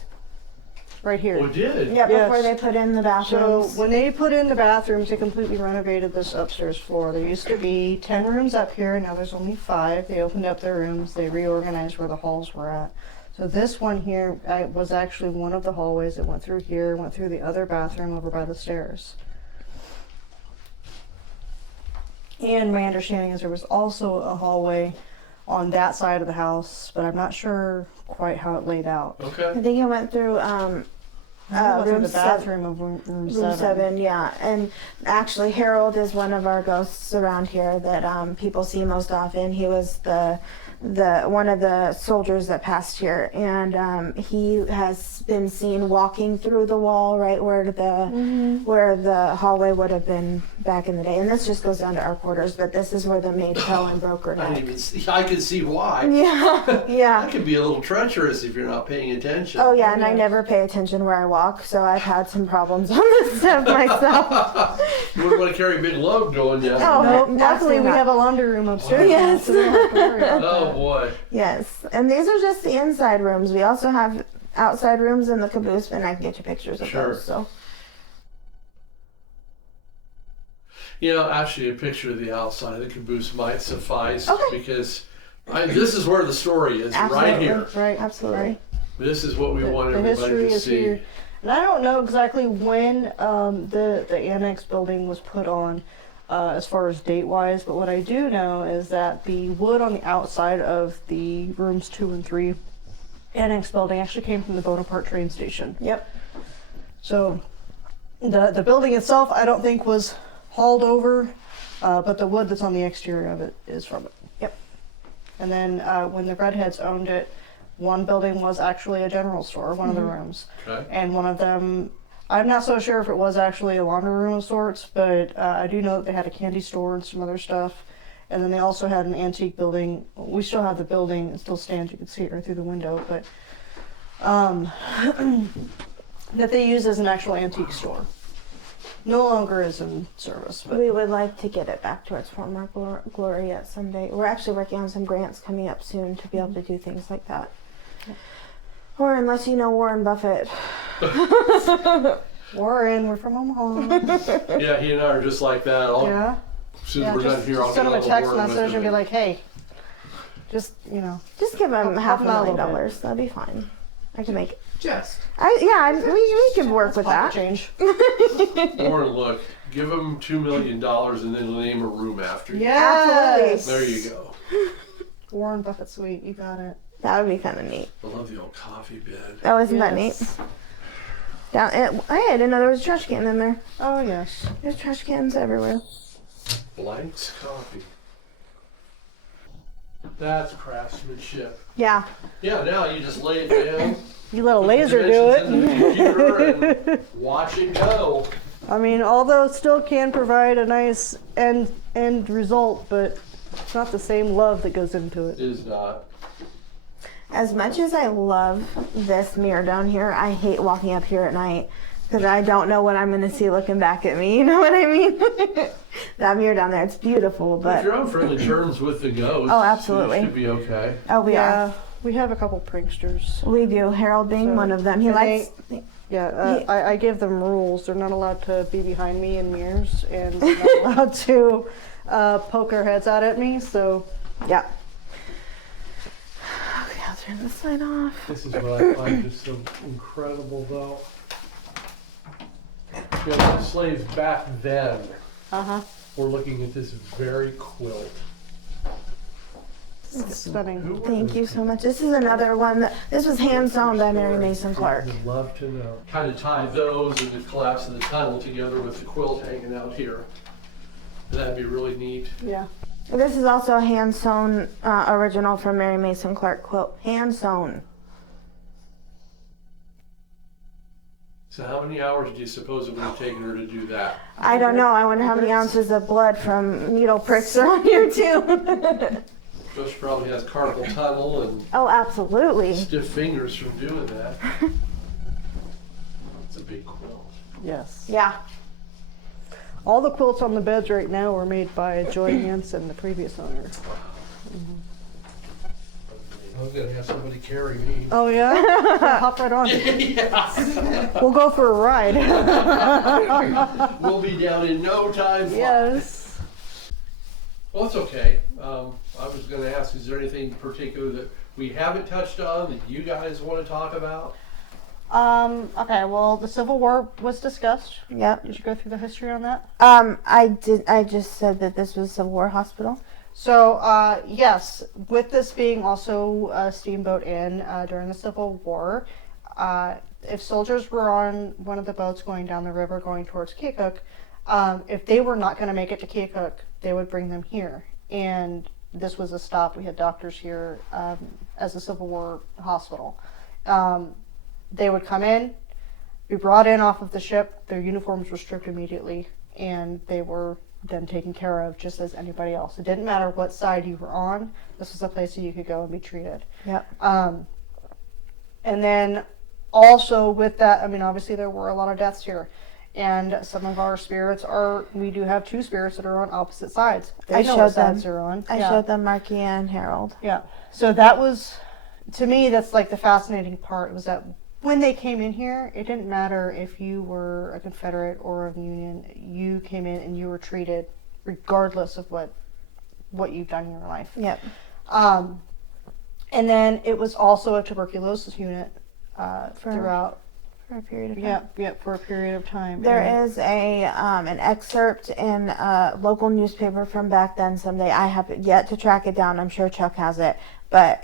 Right here. Oh, it did? Yeah, Yes. before they put in the So bathrooms. when they put in the bathrooms, they completely renovated this upstairs floor. There used to be 10 rooms up here, now there's only 5. They opened up their rooms, they reorganized where the halls were at. So this one here was actually one of the hallways that went through here, went through the other bathroom over by the stairs. And my understanding is there was also a hallway on that side of the house, but I'm not sure quite how it laid out. Okay. I think it went through I think it went through room the 7. bathroom of room Room 7, yeah. And actually Harold is one of our ghosts around here that people see most often. He was the one of the soldiers that passed here, and he has been seen walking through the wall right where the hallway would have been back in the day. And this just goes down to our quarters, but this is where the maid fell and broke her I didn't neck. even see. I can see why. Yeah, yeah. That could be a little treacherous if you're not paying attention. Oh yeah, and I never pay attention where I walk, so I've had some problems on this stuff myself. You wouldn't want to carry a big load going down. Oh, No, absolutely luckily we not. have a laundry room upstairs. Yes. So we don't have to worry about Oh that. boy. Yes, and these are just the inside rooms. We also have outside rooms in the caboose, and I can get you pictures of Sure. those. So You know, actually, a picture of the outside of the caboose might suffice Okay. because this is where the story is, right Absolutely. here. Right. absolutely. Right. This is what we want The everybody history to is see. here. And I don't know exactly when the annex building was put on as far as date wise, but what I do know is that the wood on the outside of the rooms 2 and 3 annex building actually came from the Bonaparte train station. Yep. So the building itself I don't think was hauled over, but the wood that's on the exterior of it is from it. Yep. And then when the Redheads owned it, one building was actually a general store, one of the rooms. Okay. And one of them, I'm not so sure if it was actually a laundry room of sorts, but I do know that they had a candy store and some other stuff. And then they also had an antique building. We still have the building, it still stands, you can see it right through the window, but that they use as an actual antique store. No longer is in service, but We would like to get it back to its former glory at some day. We're actually working on some grants coming up soon to be able to do things like that. Or unless you know Warren Buffett. Warren, we're from Omaha. Yeah, he and I are just like that. Yeah. As soon as Yeah, we're done just, here, just I'll send get them a little text word message and with be him. like, hey, just, Just give him Help half a him out a million little bit. dollars. That'd be fine. I can make it. Just. We can work with Pocket that. change. Warren, look, give them $2 million and then name a room after you. Yes. There you go. Warren Buffett suite. You got it. That would be kind of neat. I love the old coffee bed. Oh, isn't that neat? Yes. Hey, I didn't know there was a trash can in there. Oh yes. There's trash cans everywhere. Blank's Coffee. That's craftsmanship. Yeah. Yeah, now you just lay it down. You let a put the laser do dimensions in it. the computer and watch it go. I mean, although it still can provide a nice end result, but it's not the same love that goes into it. It is not. As much as I love this mirror down here, I hate walking up here at night because I don't know what I'm going to see looking back at me. You know what I mean? That mirror down there, it's beautiful, If but you're on friendly terms with the ghosts, Oh, absolutely. you should be okay. oh, we are. We have a couple pranksters. We do. Harold being So, one of them. He and likes. Yeah, I give them rules. They're not allowed to be behind me in mirrors, and they're not allowed to poke their heads out at me. So Yeah. Okay, I'll turn this light off. This is what I find just so incredible, though. You know, the slaves back then were looking at this very quilt. it's stunning. Who were Thank those you so much. This is another one that this was hand sewn by Mary Mason Clark. I'd love to know. Kind of tie those and the collapse of the tunnel together with the quilt hanging out here. That'd be really neat. Yeah. This is also a hand sewn original from Mary Mason Clark quilt. Hand sewn. So how many hours do you suppose it would have taken her to do that? I don't know. I wonder how many ounces of blood from needle pricks are on here too. So she probably has carpal tunnel and Oh, absolutely. stiff fingers from doing that. It's a big quilt. Yes. Yeah. All the quilts on the beds right now were made by Joy Hansen, the previous owner. I'm gonna have somebody carry me. Oh yeah? Yeah, hop right on. We'll go for a ride. We'll be down in no time flat. Yes. Well, it's okay. I was gonna ask, is there anything particular that we haven't touched on that you guys want to talk about? Okay, well, the Civil War was discussed. Yep. Did you go through the history on that? I did. I just said that this was Civil War hospital. So, yes, with this being also a steamboat inn during the Civil War, if soldiers were on one of the boats going down the river going towards Keokuk, if they were not going to make it to Keokuk, they would bring them here. And this was a stop. We had doctors here as a Civil War hospital. They would come in, be brought in off of the ship, their uniforms were stripped immediately, and they were then taken care of just as anybody else. It didn't matter what side you were on, this was a place that you could go and be treated. Yep. And then also with that, I mean, obviously there were a lot of deaths here. And some of our spirits we do have two spirits that are on opposite sides. They know what sides they're on. I showed them Marky and Harold. Yeah. So that was, to me, that's like the fascinating part, was that when they came in here, it didn't matter if you were a Confederate or a Union. You came in and you were treated regardless of what you've done in your life. Yep. And then it was also a tuberculosis unit throughout. For a period of time. Yep, for a period of time. There is an excerpt in a local newspaper from back then. Someday I have yet to track it down. I'm sure Chuck has it. But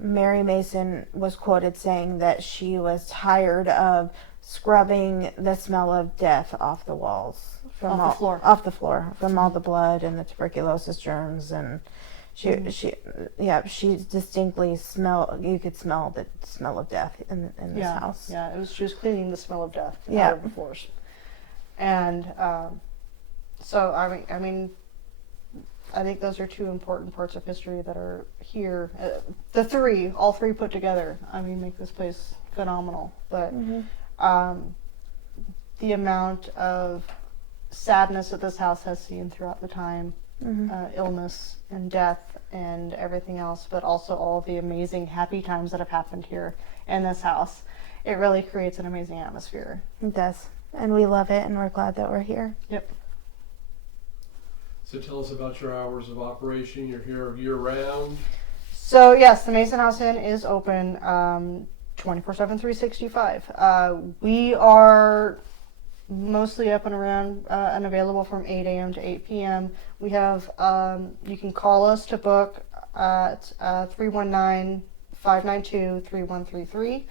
Mary Mason was quoted saying that she was tired of scrubbing the smell of death off the walls, Off the floor. from all the blood and the tuberculosis germs, and she distinctly you could smell the smell of death in this house. Yeah, it was just cleaning the smell of death Yeah. out of the floors. And so I mean, I think those are two important parts of history that are here. All three put together, I mean, make this place phenomenal. But the amount of sadness that this house has seen throughout the time, illness and death and everything else, but also all the amazing happy times that have happened here in this house, it really creates an amazing atmosphere. It does, and we love it, and we're glad that we're here. Yep. So tell us about your hours of operation. You're here year round. So yes, the Mason House Inn is open 24/7, 365. We are mostly up and around and available from 8 a.m. to 8 p.m. We have, you can call us to book at 319-592-3133.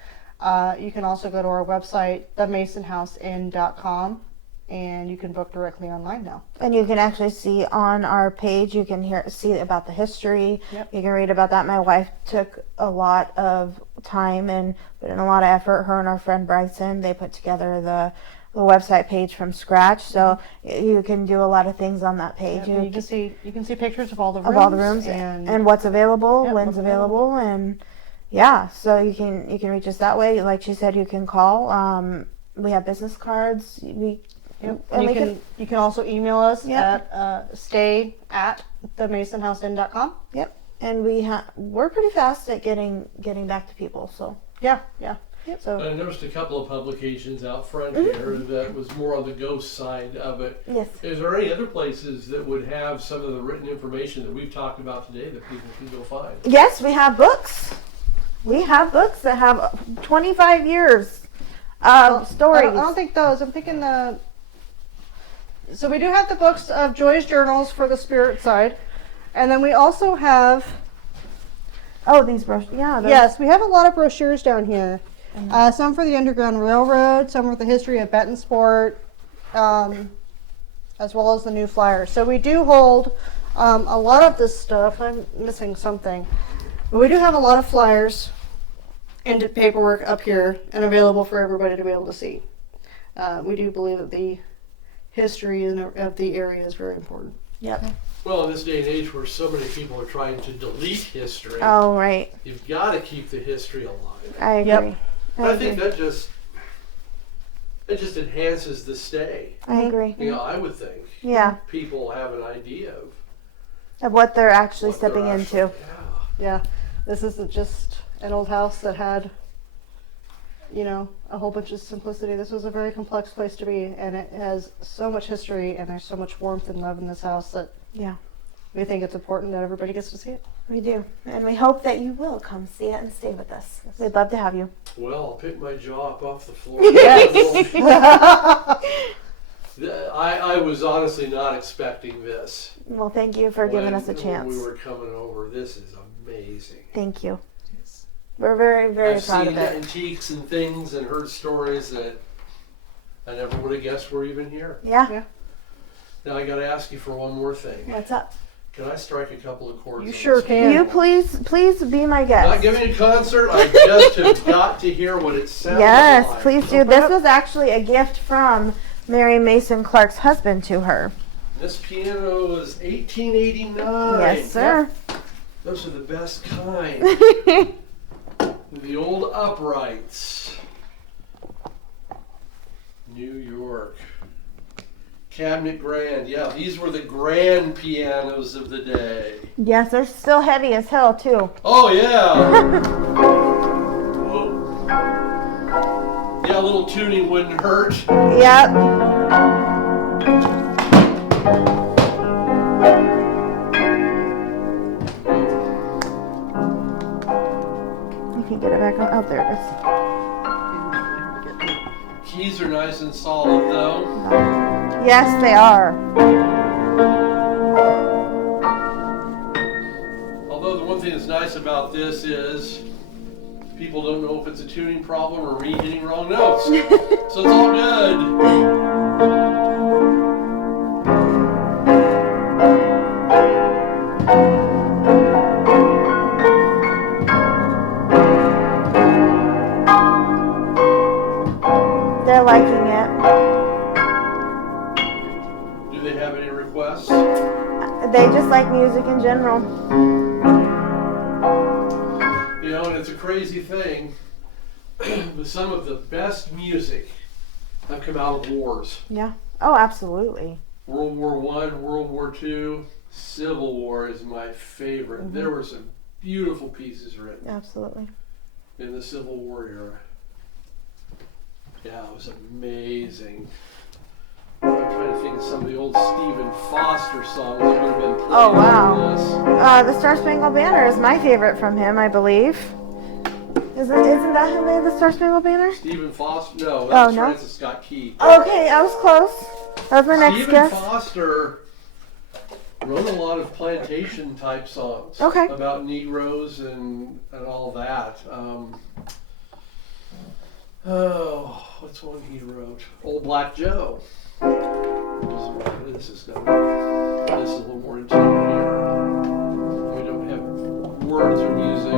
You can also go to our website, themasonhouseinn.com, and you can book directly online now. And you can actually see on our page, you can see about the history. Yep. You can read about that. My wife took a lot of time and put in a lot of effort. Her and our friend Bryson, they put together the website page from scratch. So you can do a lot of things on that page. Yep, you can see pictures of all the rooms. Of all the rooms and what's available, Yep, when's what's available, and yeah. So you can reach us that way. Like she said, you can call. We have business cards. Yep. And you can also email us Yep. at stay@themasonhouseinn.com. Yep. And we're pretty fast at getting back to people. So Yeah. Yep. So I noticed a couple of publications out front here that was more on the ghost side of it. yes. Is there any other places that would have some of the written information that we've talked about today that people can go find? Yes, we have books. We have books that have 25 years of stories. I don't think those. I'm thinking so we do have the books of Joy's journals for the spirit side, and then we also have These brochures. Yeah. yes, we have a lot of brochures down here. Some for the Underground Railroad, some for the history of Bentonsport, as well as the new flyers. So we do hold a lot of this stuff. I'm missing something, but we do have a lot of flyers and paperwork up here and available for everybody to be able to see. We do believe that the history of the area is very important. Yep. Well, in this day and age where so many people are trying to delete history, Oh, right. you've got to keep the history alive. I agree. Yep. I think that just enhances the stay. I agree. You know, I would think Yeah. people have an idea of Of what they're actually what they're stepping actually- into. Yeah, this isn't just an old house that had, a whole bunch of simplicity. This was a very complex place to be, and it has so much history, and there's so much warmth and love in this house that Yeah. we think it's important that everybody gets to see it. We do. And we hope that you will come see it and stay with us. We'd love to have you. Well, I'll pick my jaw up off the floor. I was honestly not expecting this. Well, thank you for giving us a When chance. we were coming over, this is amazing. Thank you. Yes. We're very, very I've proud seen of it. antiques and things and heard stories that I never would have guessed were even here. Yeah. Now I got to ask you for one more thing. What's up? Can I strike a couple of chords? You on sure this can. You piano? please be my Not guest. giving a concert. I just have got to hear what it sounds Yes, like. please do. This was actually a gift from Mary Mason Clark's husband to her. This piano is 1889. Yes, sir. Those are the best kind. The old uprights. New York. Cabinet grand. Yeah, these were the grand pianos of the day. Yes, they're still heavy as hell too. Oh, yeah. Whoa. Yeah, a little tuning wouldn't hurt. Yep. You can get it back on. Oh, there it is. Keys are nice and solid, though. Yes, they are. Although the one thing that's nice about this is people don't know if it's a tuning problem or me hitting wrong notes. So it's all good. They're liking it. Do they have any requests? They just like music in general. You know, and it's a crazy thing, but some of the best music have come out of wars. Yeah. Oh, absolutely. World War I, World War II, Civil War is my favorite. There were some beautiful pieces written Absolutely. in the Civil War era. Yeah, it was amazing. I'm trying to think of some of the old Stephen Foster songs that would have been played Oh, wow. on this. The Star Spangled Banner is my favorite from him, I believe. Isn't that who made the Star Spangled Banner? Stephen Foster? No, Oh, that was no? Francis Scott Key. Okay, I was close. That was my next Stephen guess. Foster wrote a lot of plantation type songs. Okay. About Negroes and all that. Oh, what's one he wrote? Old Black Joe. This is a little more intimate here. We don't have words or music.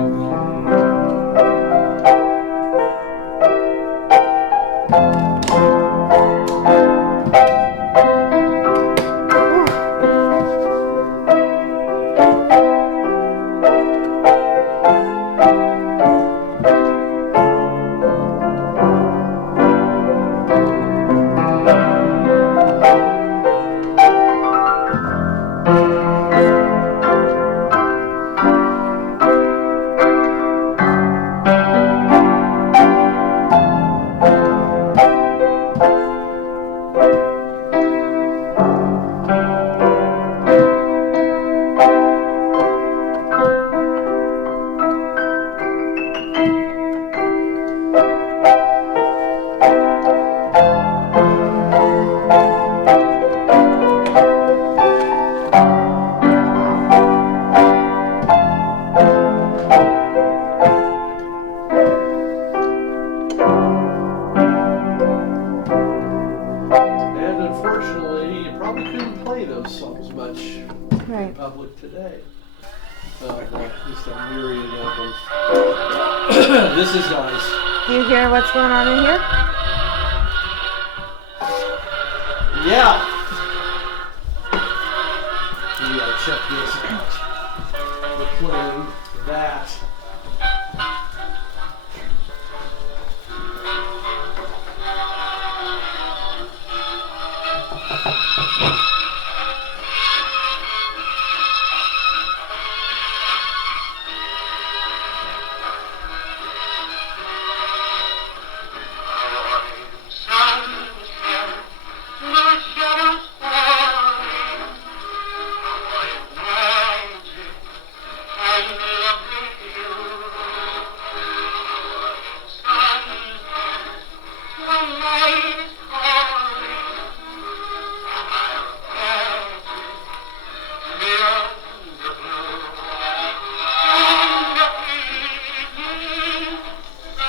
And unfortunately, you probably couldn't play those songs much in Right. public today. At least a myriad of them. This is nice. Do you hear what's going on in here? Yeah. We gotta check this out. We're playing that.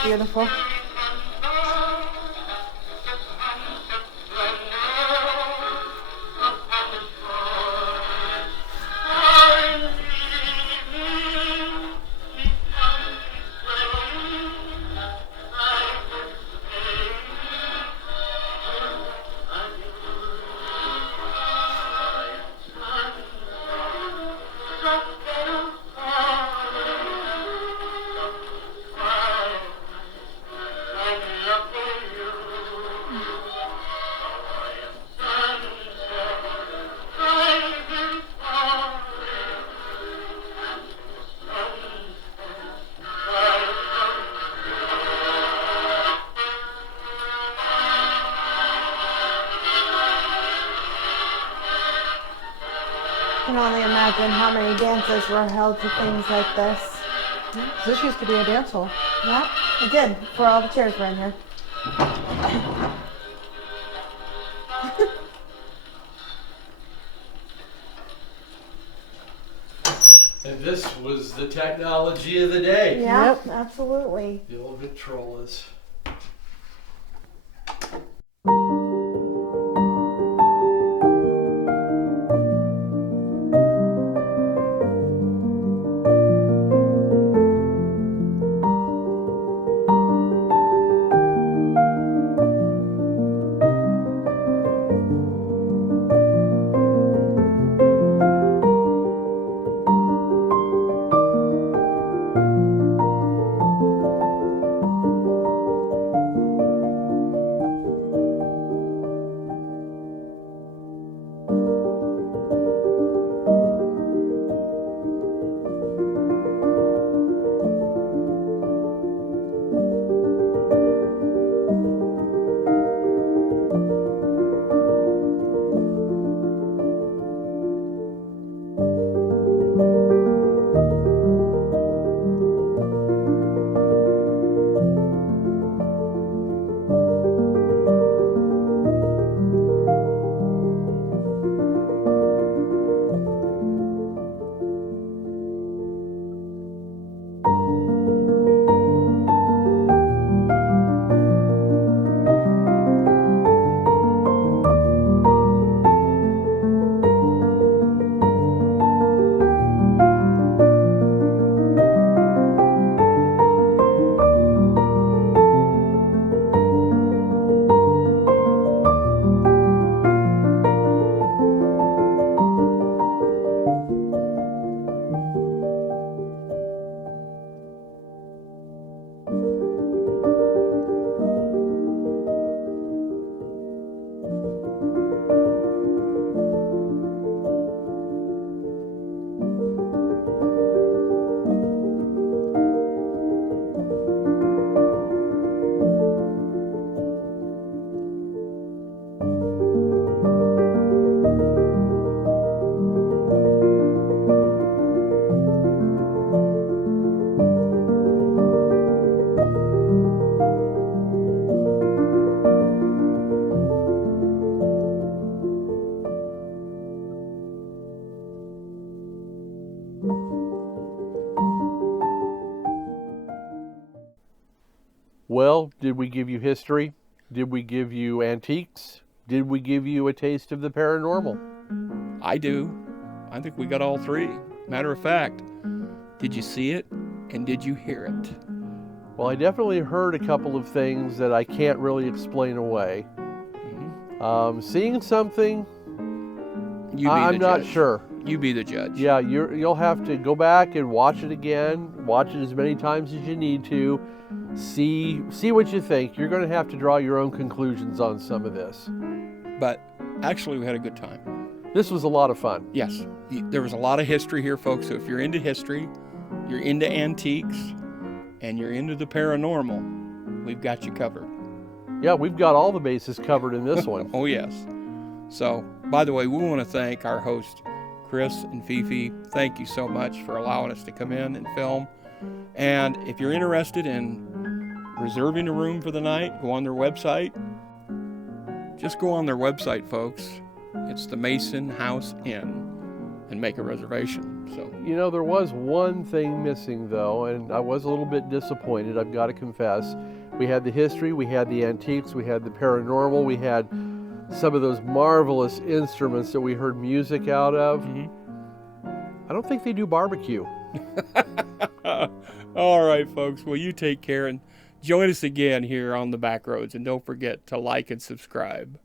Beautiful. I can only imagine how many dances were held to things like this. This used to be a dance hall. Yeah, it did, before all the chairs were in here. And this was the technology of the day. Yeah, absolutely. The old Victrolas. Well, did we give you history? Did we give you antiques? Did we give you a taste of the paranormal? I do. I think we got all three. Matter of fact, did you see it and did you hear it? Well, I definitely heard a couple of things that I can't really explain away. Seeing something, I'm not sure. You be the judge. Yeah, you'll have to go back and watch it again. Watch it as many times as you need to. See what you think. You're going to have to draw your own conclusions on some of this. But actually, we had a good time. This was a lot of fun. Yes, there was a lot of history here, folks. So if you're into history, you're into antiques, and you're into the paranormal, we've got you covered. Yeah, we've got all the bases covered in this one. Oh, yes. So, by the way, we want to thank our hosts, Chris and Fifi. Thank you so much for allowing us to come in and film. And if you're interested in reserving a room for the night, go on their website. Just go on their website, folks. It's the Mason House Inn, and make a reservation. So, You know, there was one thing missing, though, and I was a little bit disappointed, I've got to confess. We had the history, we had the antiques, we had the paranormal, we had some of those marvelous instruments that we heard music out of. I don't think they do barbecue. all right, folks. Well, you take care and join us again here on the Backroads, and don't forget to like and subscribe.